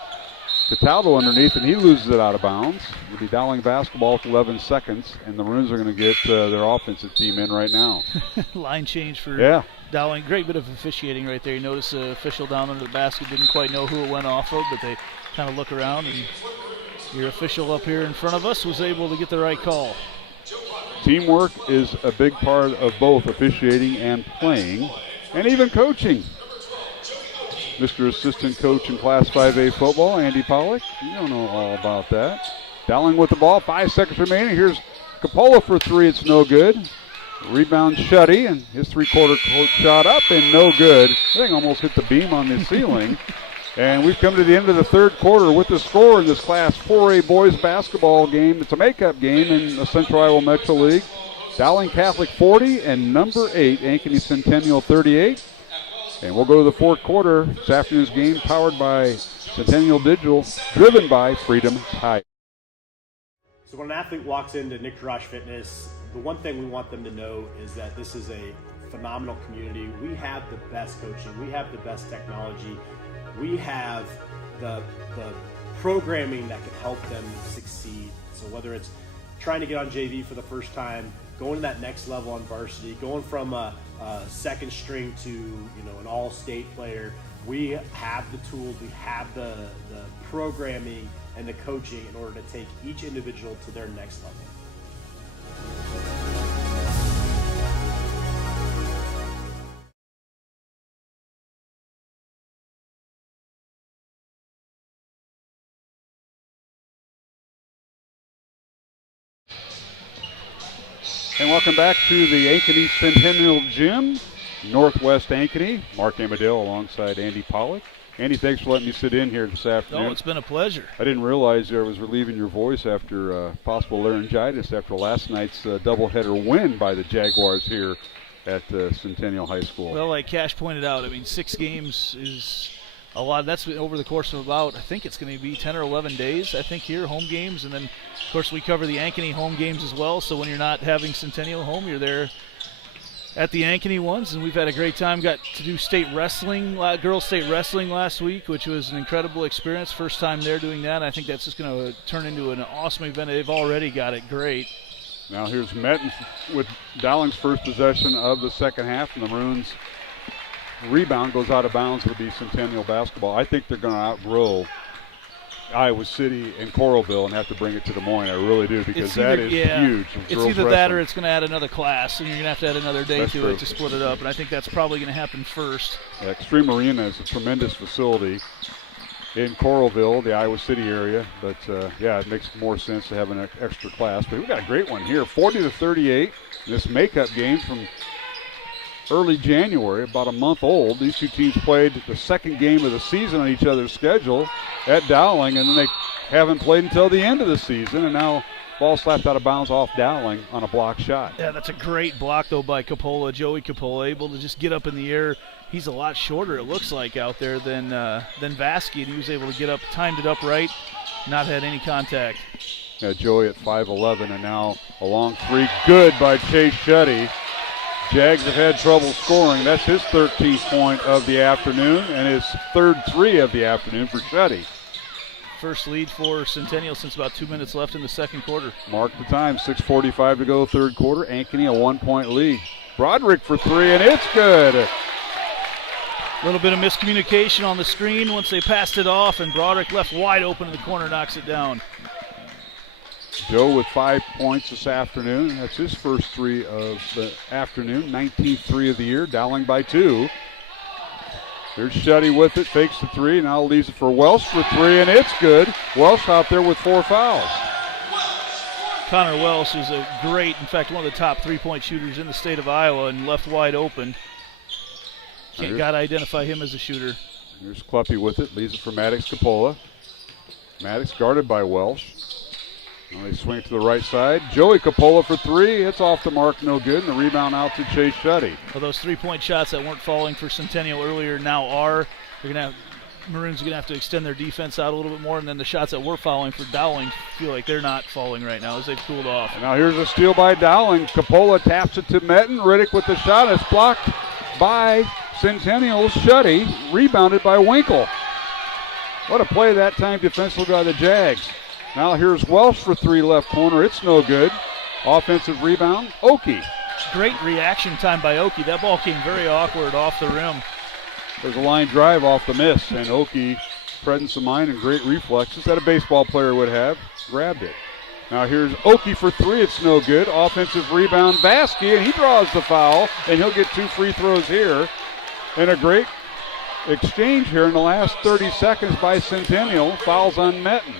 Cataldo underneath, and he loses it out of bounds. It'll be Dowling basketball with 11 seconds, and the Maroons are going to get their offensive team in right now. Line change for Dowling. Great bit of officiating right there. You notice the official down under the basket didn't quite know who it went off of, but they kind of look around, and your official up here in front of us was able to get the right call. Teamwork is a big part of both officiating and playing, and even coaching. Mr. Assistant Coach in Class 5A football, Andy Pollock. You don't know all about that. Dowling with the ball, 5 seconds remaining. Here's Capola for 3, it's no good. Rebound Shuddy, and his three-quarter shot up and no good. I think almost hit the beam on the ceiling. And we've come to the end of the third quarter with the score in this Class 4A boys basketball game. It's a makeup game in the Central Iowa Metro League. Dowling Catholic 40 and number 8, Ankeny Centennial 38. And we'll go to the fourth quarter. This afternoon's game powered by Centennial Digital, driven by Freedom Tire. So when an athlete walks into Nick Drosh Fitness, the one thing we want them to know is that this is a phenomenal community. We have the best coaching. We have the best technology. We have the programming that can help them succeed. So whether it's trying to get on JV for the first time, going to that next level on varsity, going from a second string to an all-state player, we have the tools, we have the programming and the coaching in order to take each individual to their next level. And welcome back to the Ankeny Centennial Gym, Northwest Ankeny. Mark Amadale alongside Andy Pollock. Andy, thanks for letting me sit in here this afternoon. Oh, it's been a pleasure. I didn't realize I was relieving your voice after possible laryngitis after last night's doubleheader win by the Jaguars here at Centennial High School. Well, like Cash pointed out, I mean, 6 games is a lot. That's over the course of about, I think it's going to be 10 or 11 days, I think, here, home games. And then, of course, we cover the Ankeny home games as well. So when you're not having Centennial home, you're there at the Ankeny ones. And we've had a great time. Got to do state wrestling, girls state wrestling last week, which was an incredible experience. First time there doing that. I think that's just going to turn into an awesome event. They've already got it great. Now here's Metten with Dowling's first possession of the second half, and the Maroons' rebound goes out of bounds. It'll be Centennial basketball. I think they're going to outgrow Iowa City and Coralville and have to bring it to Des Moines. I really do, because that is huge. It's either that or it's going to add another class, and you're going to have to add another day to it to split it up, and I think that's probably going to happen first. Extreme Arena is a tremendous facility in Coralville, the Iowa City area, but yeah, it makes more sense to have an extra class. But we've got a great one here, 40-38, this makeup game from early January, about a month old. These two teams played the second game of the season on each other's schedule at Dowling, and then they haven't played until the end of the season, and now ball slapped out of bounds off Dowling on a block shot. Yeah, that's a great block, though, by Coppola. Joey Coppola, able to just get up in the air. He's a lot shorter, it looks like, out there than Vasky, and he was able to get up, timed it up right, not had any contact. Yeah, Joey at 5'11", and now a long three, good by Chase Shuddy. Jags have had trouble scoring. That's his 13th point of the afternoon and his third 3 of the afternoon for Shuddy. First lead for Centennial since about 2 minutes left in the second quarter. Mark the time, 6:45 to go, third quarter. Ankeny a 1-point lead. Broderick for 3, and it's good. A little bit of miscommunication on the screen once they passed it off, and Broderick left wide open in the corner, knocks it down. Joe with 5 points this afternoon. That's his first 3 of the afternoon, 19th 3 of the year. Dowling by 2. Here's Shuddy with it, fakes the 3, now leaves it for Welsh for 3, and it's good. Welsh out there with 4 fouls. Connor Welsh is a great, in fact, one of the top 3-point shooters in the state of Iowa, and left wide open. Got to identify him as a shooter. Here's Kluppy with it, leaves it for Maddox Coppola. Maddox guarded by Welsh. Now they swing it to the right side. Joey Coppola for 3. It's off the mark, no good. And the rebound out to Chase Shuddy. Well, those 3-point shots that weren't falling for Centennial earlier now are. They're going to have, Maroons are going to have to extend their defense out a little bit more. And then the shots that were falling for Dowling feel like they're not falling right now as they've cooled off. And now here's a steal by Dowling. Coppola taps it to Metten. Riddick with the shot. It's blocked by Centennial's Shuddy. Rebounded by Winkle. What a play that time defensively by the Jags. Now here's Welsh for 3 left corner. It's no good. Offensive rebound, Oki. Great reaction time by Oki. That ball came very awkward off the rim. There's a line drive off the miss, and Oki, presence of mind and great reflexes that a baseball player would have, grabbed it. Now here's Oki for 3. It's no good. Offensive rebound, Vasky, and he draws the foul, and he'll get 2 free throws here. And a great exchange here in the last 30 seconds by Centennial. Fouls on Metten.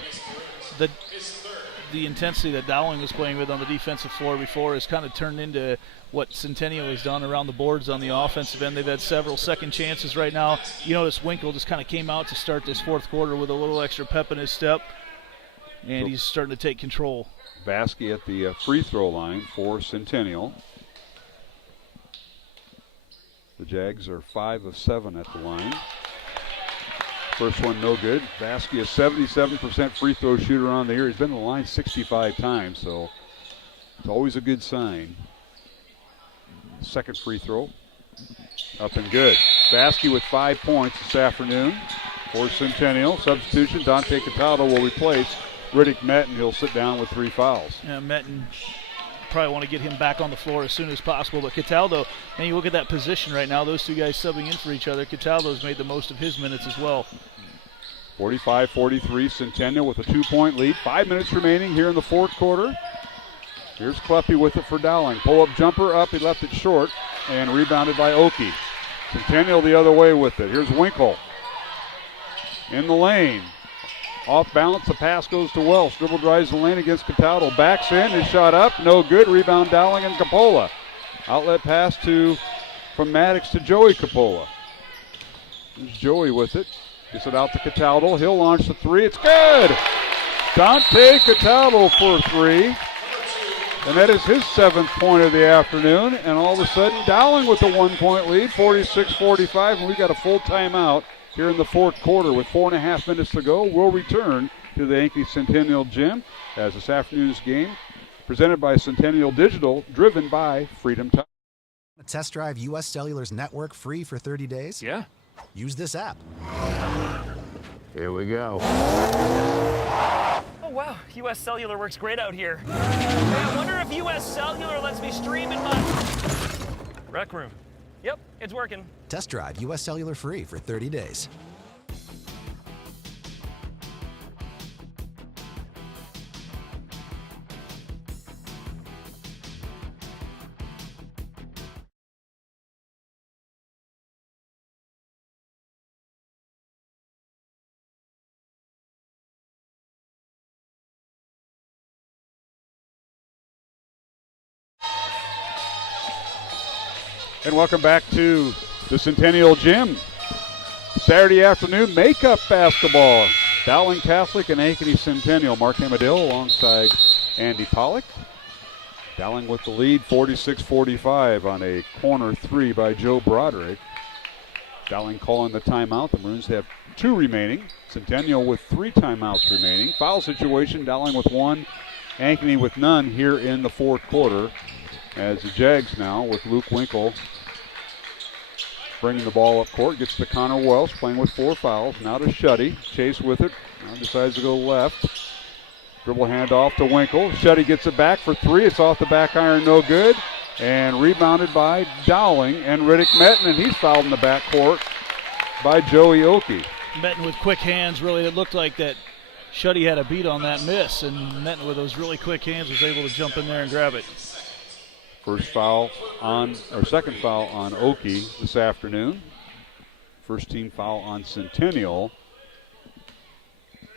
The intensity that Dowling was playing with on the defensive floor before has kind of turned into what Centennial has done around the boards on the offensive end. They've had several second chances right now. You notice Winkle just kind of came out to start this fourth quarter with a little extra pep in his step, and he's starting to take control. Vasky at the free throw line for Centennial. The Jags are 5 of 7 at the line. First one no good. Vasky, a 77% free throw shooter on the year. He's been to the line 65 times, so it's always a good sign. Second free throw. Up and good. Vasky with 5 points this afternoon for Centennial. Substitution, Dante Cataldo will replace Riddick Metten. He'll sit down with 3 fouls. Yeah, Metten probably want to get him back on the floor as soon as possible. But Cataldo, and you look at that position right now, those two guys subbing in for each other. Cataldo's made the most of his minutes as well. 45-43, Centennial with a 2-point lead. 5 minutes remaining here in the fourth quarter. Here's Kleppe with it for Dowling. Pull-up jumper up, he left it short, and rebounded by Oki. Centennial the other way with it. Here's Winkle in the lane. Off balance, the pass goes to Welsh. Dribble drives the lane against Cataldo. Backs in, his shot up, no good. Rebound Dowling and Capola. Outlet pass from Maddox to Joey Capola. There's Joey with it. Gets it out to Cataldo. He'll launch the three. It's good! Dante Cataldo for three. And that is his 7th point of the afternoon. And all of a sudden, Dowling with a 1-point lead, 46-45. And we've got a full timeout here in the fourth quarter with 4.5 minutes to go. We'll return to the Ankeny Centennial Gym as this afternoon's game presented by Centennial Digital, driven by Freedom Tire. Test drive U.S. Cellular's network free for 30 days? Yeah. Use this app. Here we go. Oh, wow. U.S. Cellular works great out here. Hey, I wonder if U.S. Cellular lets me stream in my rec room. Yep, it's working. Test drive U.S. Cellular free for 30 days. And welcome back to the Centennial Gym. Saturday afternoon makeup basketball. Dowling Catholic and Ankeny Centennial. Mark Amadale alongside Andy Pollock. Dowling with the lead, 46-45 on a corner three by Joe Broderick. Dowling calling the timeout. The Maroons have 2 remaining. Centennial with 3 timeouts remaining. Foul situation, Dowling with 1, Ankeny with none here in the fourth quarter. As the Jags now with Luke Winkle bringing the ball up court. Gets to Connor Welsh playing with 4 fouls. Now to Shuddy. Chase with it. Now decides to go left. Dribble handoff to Winkle. Shuddy gets it back for 3. It's off the back iron, no good. And rebounded by Dowling and Riddick Metten, and he's fouled in the backcourt by Joey Oki. Metten with quick hands, really. It looked like that Shuddy had a beat on that miss, and Metten with those really quick hands was able to jump in there and grab it. Second foul on Oki this afternoon. First team foul on Centennial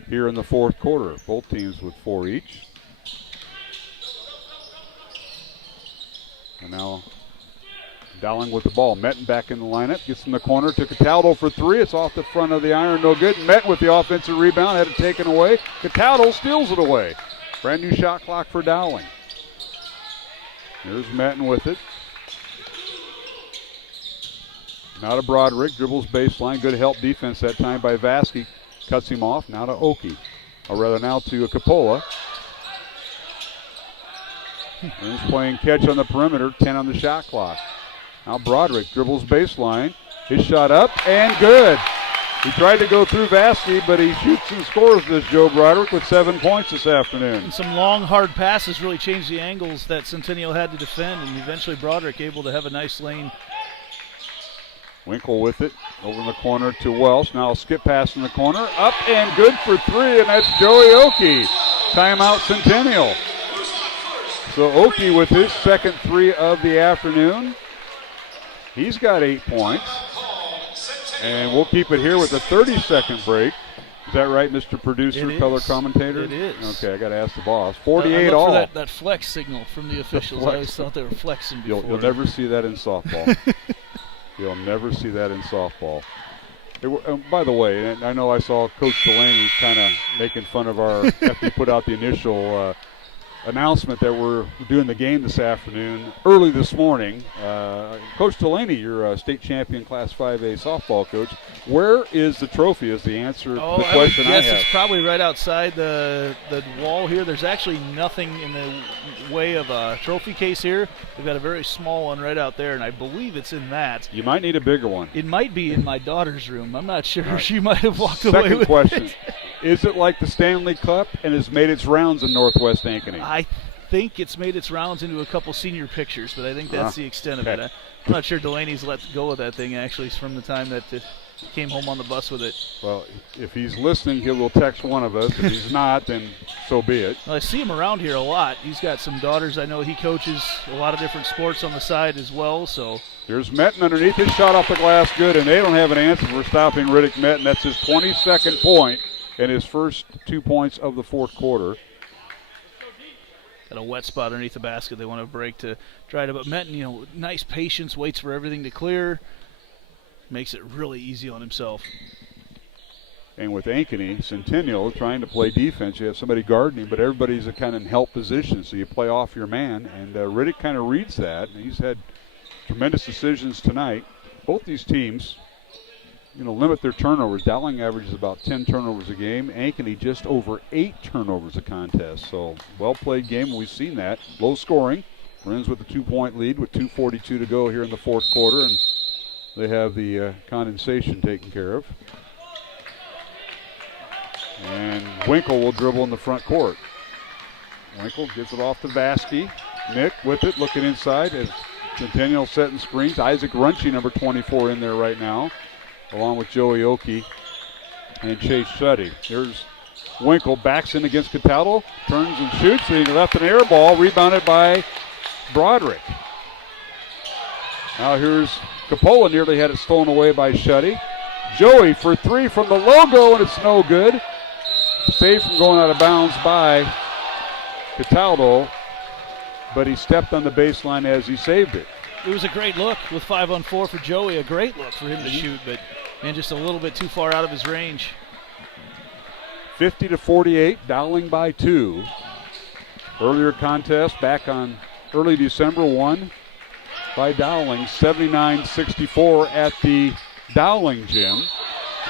here in the fourth quarter. Both teams with 4 each. And now Dowling with the ball. Metten back in the lineup. Gets in the corner to Cataldo for 3. It's off the front of the iron, no good. Metten with the offensive rebound, had it taken away. Cataldo steals it away. Brand new shot clock for Dowling. Here's Metten with it. Now to Broderick, dribbles baseline. Good help defense that time by Vasky. Cuts him off. Now to Oki. Or rather now to Capola. He's playing catch on the perimeter. 10 on the shot clock. Now Broderick dribbles baseline. His shot up and good. He tried to go through Vasky, but he shoots and scores this Joe Broderick with 7 points this afternoon. And some long, hard passes really changed the angles that Centennial had to defend, and eventually Broderick able to have a nice lane. Winkle with it over in the corner to Welsh. Now a skip pass in the corner. Up and good for 3, and that's Joey Oki. Timeout Centennial. So Oki with his second 3 of the afternoon. He's got 8 points. And we'll keep it here with a 30-second break. Is that right, Mr. Producer, color commentator? It is. Okay, I got to ask the boss. 48 I all. for that flex signal from the officials. I always thought they were flexing before. You'll never see that in softball. You'll never see that in softball. By the way, I know I saw Coach Delaney kind of making fun of our, after he put out the initial announcement that we're doing the game this afternoon, early this morning. Coach Delaney, you're a state champion Class 5A softball coach. Where is the trophy is the answer to the question I have. Yes, it's probably right outside the wall here. There's actually nothing in the way of a trophy case here. We've got a very small one right out there, and I believe it's in that. You might need a bigger one. It might be in my daughter's room. I'm not sure. Right. She might have walked away with it. Second question. It. Is it like the Stanley Cup and has made its rounds in Northwest Ankeny? I think it's made its rounds into a couple senior pictures, but I think that's the extent of it. I'm not sure Delaney's let go of that thing, actually, from the time that came home on the bus with it. Well, if he's listening, he will text one of us. If he's not, then so be it. Well, I see him around here a lot. He's got some daughters. I know he coaches a lot of different sports on the side as well. So here's Metten underneath. His shot off the glass, good, and they don't have an answer for stopping Riddick Metten. That's his 22nd point and his first 2 points of the fourth quarter. Got a wet spot underneath the basket. They want to break to dry it up. But Metten, nice patience, waits for everything to clear. Makes it really easy on himself. And with Ankeny, Centennial trying to play defense, you have somebody guarding him, but everybody's kind of in help position, so you play off your man. And Riddick kind of reads that, and he's had tremendous decisions tonight. Both these teams, limit their turnovers. Dowling averages about 10 turnovers a game. Ankeny just over 8 turnovers a contest. So well-played game, we've seen that. Low scoring. Ends with a 2-point lead with 2:42 to go here in the fourth quarter, and they have the condensation taken care of. And Winkle will dribble in the front court. Winkle gets it off to Vasky. Nick with it, looking inside as Centennial setting screens. Isaac Runchie, number 24, in there right now, along with Joey Oki and Chase Shuddy. Here's Winkle, backs in against Cataldo, turns and shoots. He left an air ball, rebounded by Broderick. Now here's Capola, nearly had it stolen away by Shuddy. Joey for three from the logo, and it's no good. Saved from going out of bounds by Cataldo, but he stepped on the baseline as he saved it. It was a great look with 5-on-4 for Joey. A great look for him to shoot, but just a little bit too far out of his range. 50-48, Dowling by 2. Earlier contest back on early December, won by Dowling 79-64 at the Dowling gym.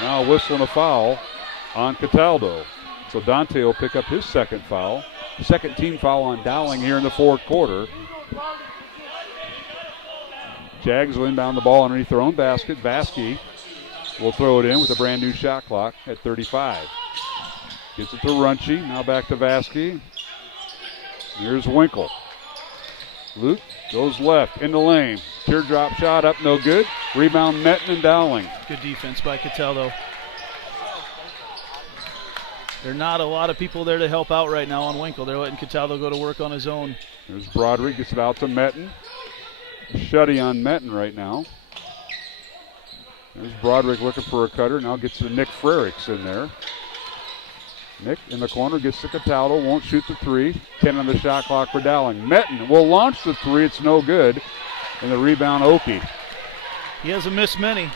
Now whistling a foul on Cataldo. So Dante will pick up his second foul. Second team foul on Dowling here in the fourth quarter. Jags will inbound the ball underneath their own basket. Vasky will throw it in with a brand new shot clock at 35. Gets it to Runchie. Now back to Vasky. Here's Winkle. Luke goes left in the lane. Teardrop shot up, no good. Rebound Metten and Dowling. Good defense by Cataldo. There are not a lot of people there to help out right now on Winkle. They're letting Cataldo go to work on his own. There's Broderick, gets it out to Metten. Shuddy on Metten right now. There's Broderick looking for a cutter. Now gets to Nick Frericks in there. Nick in the corner gets to Cataldo, won't shoot the three. 10 on the shot clock for Dowling. Metten will launch the three, it's no good. And the rebound, Oki. He hasn't missed many.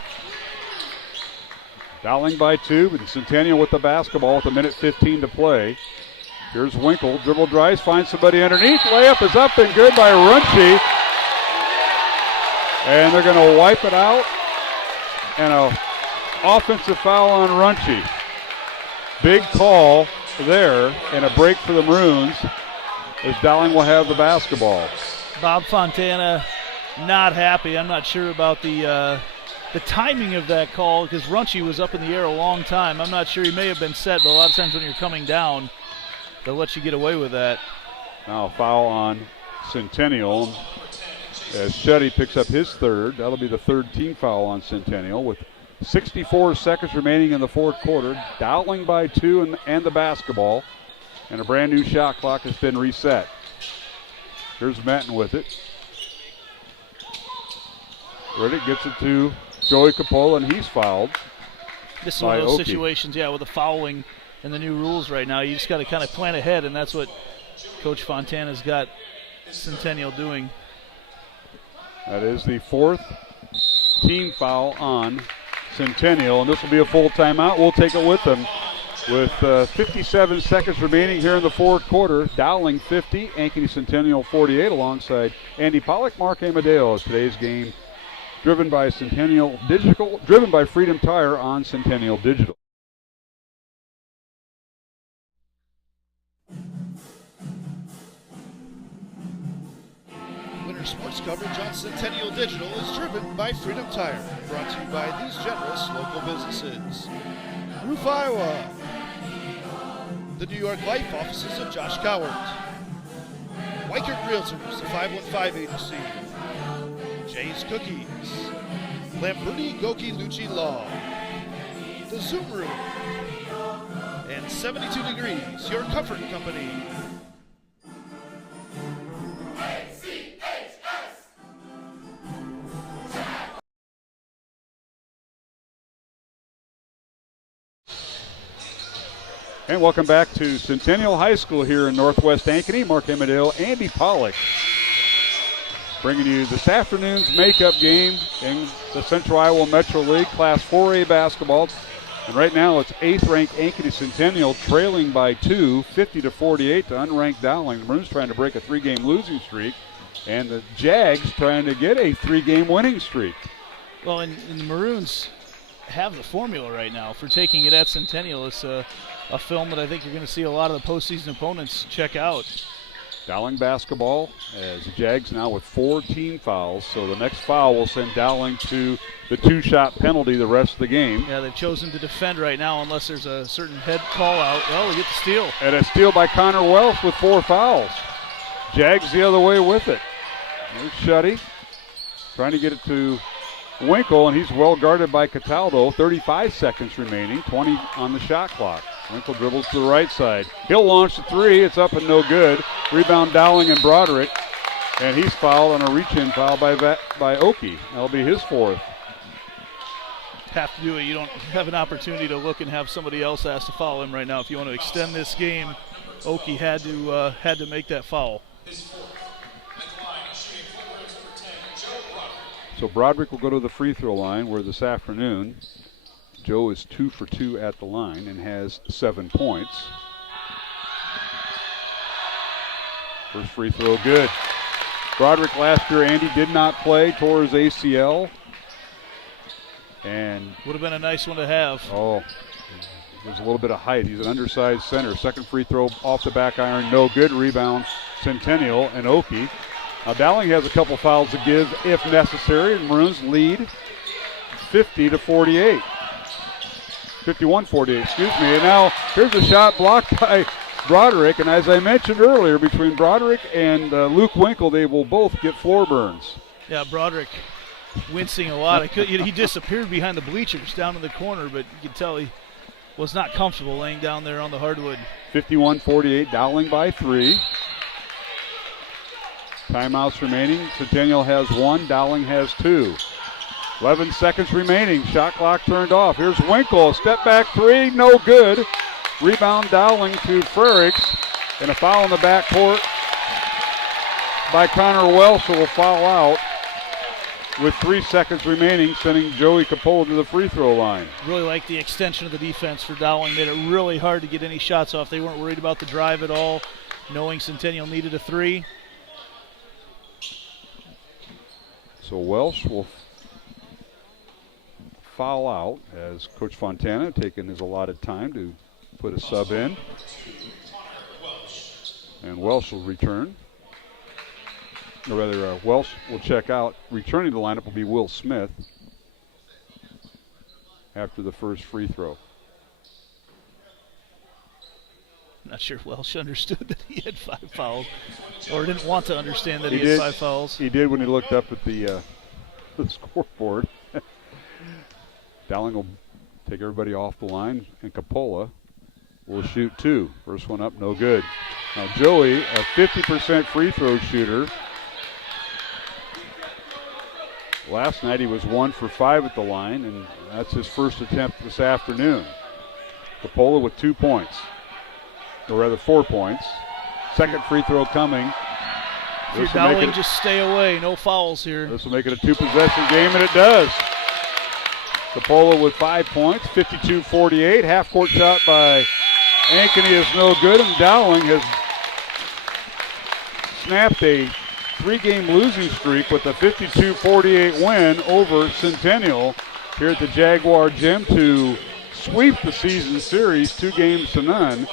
Dowling by 2, and Centennial with the basketball with 1:15 to play. Here's Winkle, dribble drives, finds somebody underneath. Layup is up and good by Runchie. And they're going to wipe it out. And an offensive foul on Runchie. Big call there, and a break for the Maroons as Dowling will have the basketball. Bob Fontana not happy. I'm not sure about the timing of that call because Runchie was up in the air a long time. I'm not sure, he may have been set, but a lot of times when you're coming down, they'll let you get away with that. Now foul on Centennial as Shuddy picks up his third. That'll be the third team foul on Centennial with 64 seconds remaining in the fourth quarter. Dowling by 2 and the basketball. And a brand new shot clock has been reset. Here's Metten with it. Riddick gets it to Joey Capola, and he's fouled. This is one of those situations, with the fouling and the new rules right now. You just got to kind of plan ahead, and that's what Coach Fontana's got Centennial doing. That is the fourth team foul on Centennial, and this will be a full timeout. We'll take it with them. With 57 seconds remaining here in the fourth quarter, Dowling 50, Ankeny Centennial 48, alongside Andy Pollock, Mark Amadeo. Today's game driven by Centennial Digital, driven by Freedom Tire on Centennial Digital. Winter sports coverage on Centennial Digital is driven by Freedom Tire, brought to you by these generous local businesses. Roof, Iowa. The New York Life offices of Josh Cowart. Weichert Realtors, the 515 agency. Jay's Cookies. Lamberti Goki Lucci Law. the Zoom Room. And 72 Degrees, your comfort company. And welcome back to Centennial High School here in Northwest Ankeny. Mark Emmerdale, Andy Pollock, bringing you this afternoon's makeup game in the Central Iowa Metro League Class 4A basketball. And right now it's 8th ranked Ankeny Centennial trailing by 2, 50-48 to unranked Dowling. The Maroons trying to break a 3-game losing streak, and the Jags trying to get a 3-game winning streak. Well, and the Maroons have the formula right now for taking it at Centennial. It's a film that I think you're going to see a lot of the postseason opponents check out. Dowling basketball as the Jags now with 4 team fouls, so the next foul will send Dowling to the 2-shot penalty the rest of the game. Yeah, they've chosen to defend right now unless there's a certain head call out. Oh, they get the steal. And a steal by Connor Welsh with 4 fouls. Jags the other way with it. There's Shuddy trying to get it to Winkle, and he's well guarded by Cataldo. 35 seconds remaining, 20 on the shot clock. Winkle dribbles to the right side. He'll launch the 3. It's up and no good. Rebound Dowling and Broderick. And he's fouled on a reach-in foul by Oki. That'll be his 4th. Have to do it. You don't have an opportunity to look and have somebody else ask to foul him right now. If you want to extend this game, Oki had to make that foul. So Broderick will go to the free throw line, where this afternoon Joe is 2 for 2 at the line and has 7 points. First free throw good. Broderick last year, Andy, did not play, tore his ACL. And would have been a nice one to have. Oh, there's a little bit of height. He's an undersized center. Second free throw off the back iron, no good. Rebound Centennial and Oki. Now Dowling has a couple fouls to give if necessary, and Maroons lead 50-48. 51-48, excuse me. And now here's a shot blocked by Broderick, and as I mentioned earlier, between Broderick and Luke Winkle, they will both get floor burns. Yeah, Broderick wincing a lot. He disappeared behind the bleachers down in the corner, but you can tell he was not comfortable laying down there on the hardwood. 51-48, Dowling by 3. Timeouts remaining. Centennial has 1, Dowling has 2. 11 seconds remaining. Shot clock turned off. Here's Winkle. Step back 3, no good. Rebound Dowling to Frericks. And a foul in the backcourt by Connor Welsh, who will foul out with 3 seconds remaining, sending Joey Capola to the free throw line. Really like the extension of the defense for Dowling. Made it really hard to get any shots off. They weren't worried about the drive at all, knowing Centennial needed a 3. So Welsh will foul out as Coach Fontana taking his allotted time to put a sub in. And Welsh will return. Or rather, Welsh will check out. Returning to the lineup will be Will Smith after the first free throw. Not sure Welsh understood that he had 5 fouls, or didn't want to understand that he had did, 5 fouls. He did when he looked up at the scoreboard. Dowling will take everybody off the line, and Capola will shoot 2. First one up, no good. Now Joey, a 50% free throw shooter. Last night he was 1 for 5 at the line, and that's his first attempt this afternoon. Capola with 2 points, or rather 4 points. Second free throw coming. If you're Dowling, just stay away. No fouls here. This will make it a 2-possession game, and it does. Capola with 5 points, 52-48. Half-court shot by Ankeny is no good, and Dowling has snapped a 3-game losing streak with a 52-48 win over Centennial here at the Jaguar Gym to sweep the season series 2-0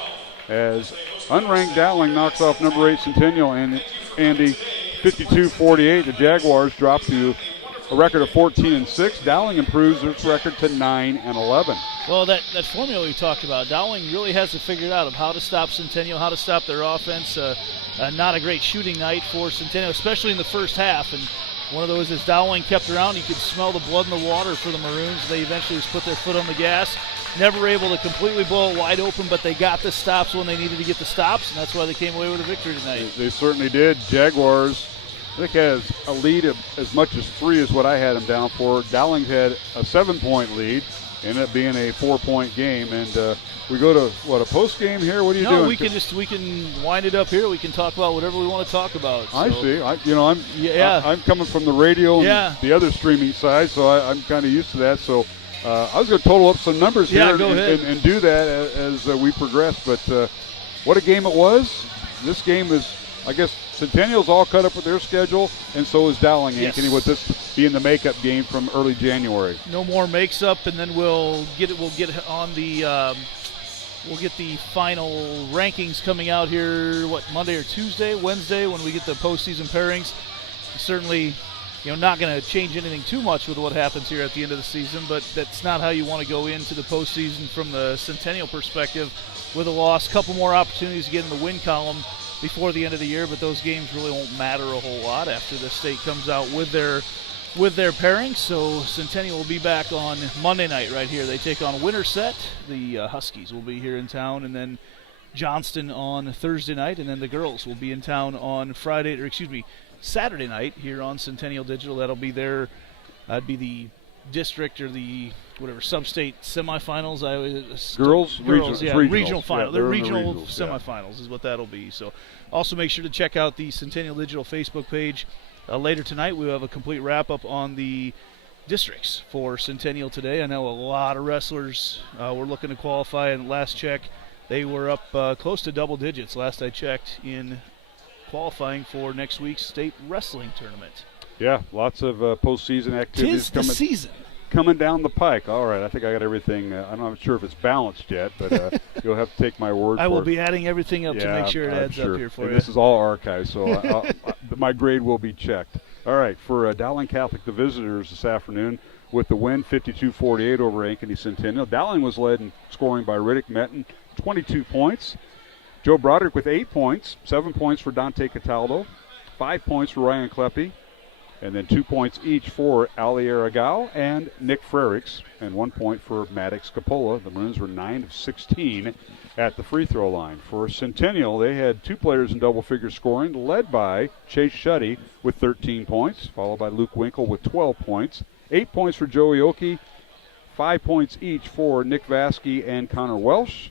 as unranked Dowling knocks off number 8 Centennial, and Andy, 52-48. The Jaguars drop to a record of 14-6. Dowling improves its record to 9-11. Well, that formula we talked about, Dowling really has to figure it out of how to stop Centennial, how to stop their offense. Not a great shooting night for Centennial, especially in the first half. And one of those, as Dowling kept around, you could smell the blood in the water for the Maroons. They eventually just put their foot on the gas. never able to completely blow it wide open, but they got the stops when they needed to get the stops, and that's why they came away with a victory tonight. They certainly did. Jaguars, I think, has a lead of as much as 3 is what I had them down for. Dowling had a 7-point lead, ended up being a 4-point game, and we go to, a post game here? What are you doing? No, we can wind it up here. We can talk about whatever we want to talk about. So. I see. I'm coming from the radio and the other streaming side, so I'm kind of used to that. So I was going to total up some numbers here and do that as we progress. But what a game it was. This game is, I guess, Centennial's all cut up with their schedule, and so is Dowling, Ankeny, with this being the makeup game from early January. No more makes up, and then we'll get on the we'll get the final rankings coming out here, Monday or Tuesday, Wednesday, when we get the postseason pairings. Certainly, not going to change anything too much with what happens here at the end of the season, but that's not how you want to go into the postseason from the Centennial perspective with a loss. Couple more opportunities to get in the win column before the end of the year, but those games really won't matter a whole lot after the state comes out with their pairings. So Centennial will be back on Monday night right here. They take on Winterset. The Huskies will be here in town, and then Johnston on Thursday night, and then the girls will be in town on Saturday night here on Centennial Digital. That'll be that'd be the district or the sub-state semifinals. Regional final. The regional semifinals is what that'll be. So also make sure to check out the Centennial Digital Facebook page. Later tonight, we will have a complete wrap-up on the districts for Centennial today. I know a lot of wrestlers were looking to qualify, and last check, they were up close to double digits last I checked in qualifying for next week's state wrestling tournament. Yeah, lots of postseason activities coming down the pike. All right, I think I got everything. I'm not sure if it's balanced yet, but you'll have to take my word for it. I will be adding everything up to make sure it adds up here for you. This is all archived, so my grade will be checked. All right, for Dowling Catholic, the visitors this afternoon with the win, 52-48 over Ankeny Centennial. Dowling was led in scoring by Riddick Metten, 22 points. Joe Broderick with 8 points, 7 points for Dante Cataldo, 5 points for Ryan Kleppe, and then 2 points each for Ali Aragao and Nick Frericks, and 1 point for Maddox Capola. The Maroons were 9 of 16 at the free throw line. For Centennial, they had 2 players in double-figure scoring, led by Chase Shuddy with 13 points, followed by Luke Winkle with 12 points. 8 points for Joey Oki, 5 points each for Nick Vasky and Connor Welsh.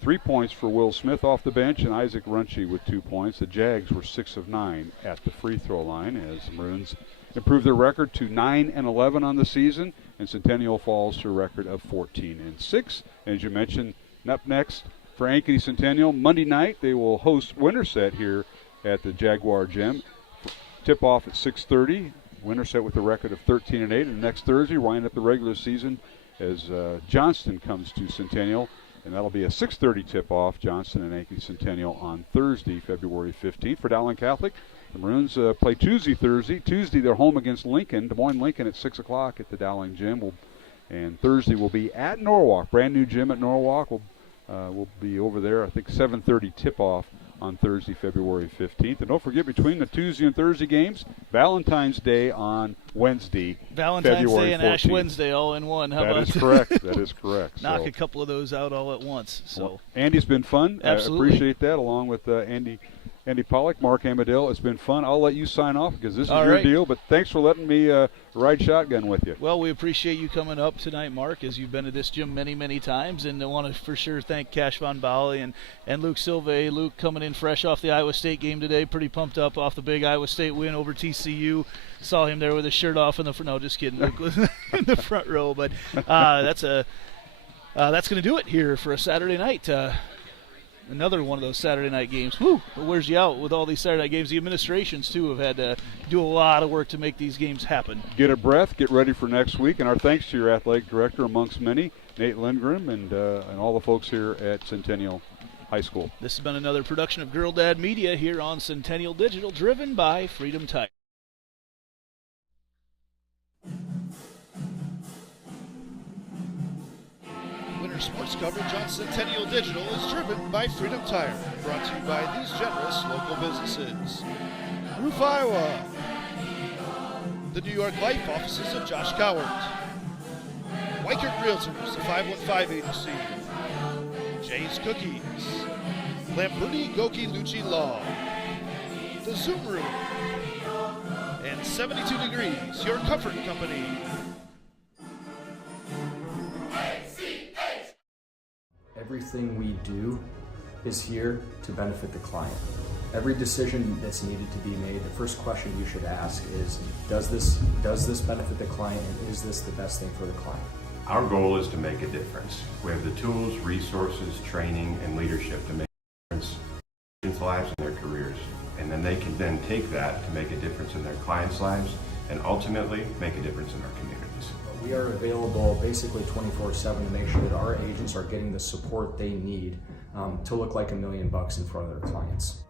3 points for Will Smith off the bench, and Isaac Runchie with 2 points. The Jags were 6 of 9 at the free throw line as the Maroons improved their record to 9-11 on the season, and Centennial falls to a record of 14-6. As you mentioned, up next for Ankeny Centennial, Monday night they will host Winterset here at the Jaguar Gym. Tip off at 6:30. Winterset with a record of 13-8, and next Thursday wind up the regular season as Johnston comes to Centennial. And that'll be a 6:30 tip-off, Johnston and Ankeny Centennial on Thursday, February 15th. For Dowling Catholic, the Maroons play Tuesday, Thursday. Tuesday, they're home against Lincoln, Des Moines Lincoln at 6 o'clock at the Dowling Gym. And Thursday will be at Norwalk, brand new gym at Norwalk. We'll be over there, I think 7:30 tip-off on Thursday, February 15th. And don't forget, between the Tuesday and Thursday games, Valentine's Day on Wednesday, Valentine's February Day and 14th. Ash Wednesday all in one. How that about is correct. That is correct. Knock a couple of those out all at once. So well, Andy's been fun. Absolutely. I appreciate that, along with Andy Pollock, Mark Amadale. It's been fun. I'll let you sign off because this is your deal, but thanks for letting me ride shotgun with you. Well, we appreciate you coming up tonight, Mark, as you've been at this gym many, many times, and I want to for sure thank Cash Von Bali and Luke Silve. Luke coming in fresh off the Iowa State game today, pretty pumped up off the big Iowa State win over TCU. Saw him there with his shirt off in the front. No, just kidding. Luke was in the front row, but that's going to do it here for a Saturday night. Another one of those Saturday night games. Whew, it wears you out with all these Saturday night games. The administrations, too, have had to do a lot of work to make these games happen. Get a breath, get ready for next week, and our thanks to your athletic director, amongst many, Nate Lindgren, and all the folks here at Centennial High School. This has been another production of Girl Dad Media here on Centennial Digital, driven by Freedom Tire. Winter sports coverage on Centennial Digital is driven by Freedom Tire, brought to you by these generous local businesses. Roof, Iowa. The New York Life offices of Josh Cowart. Weichert Realtors, the 515 Agency, Jay's Cookies, Lamberti Goki Lucci Law, The Zoom Room, and 72 Degrees, your comfort company. Everything we do is here to benefit the client. Every decision that's needed to be made, the first question you should ask is, does this benefit the client, and is this the best thing for the client? Our goal is to make a difference. We have the tools, resources, training, and leadership to make a difference in their lives and their careers. And then they can then take that to make a difference in their clients' lives and ultimately make a difference in our communities. We are available basically 24/7 to make sure that our agents are getting the support they need to look like $1 million in front of their clients.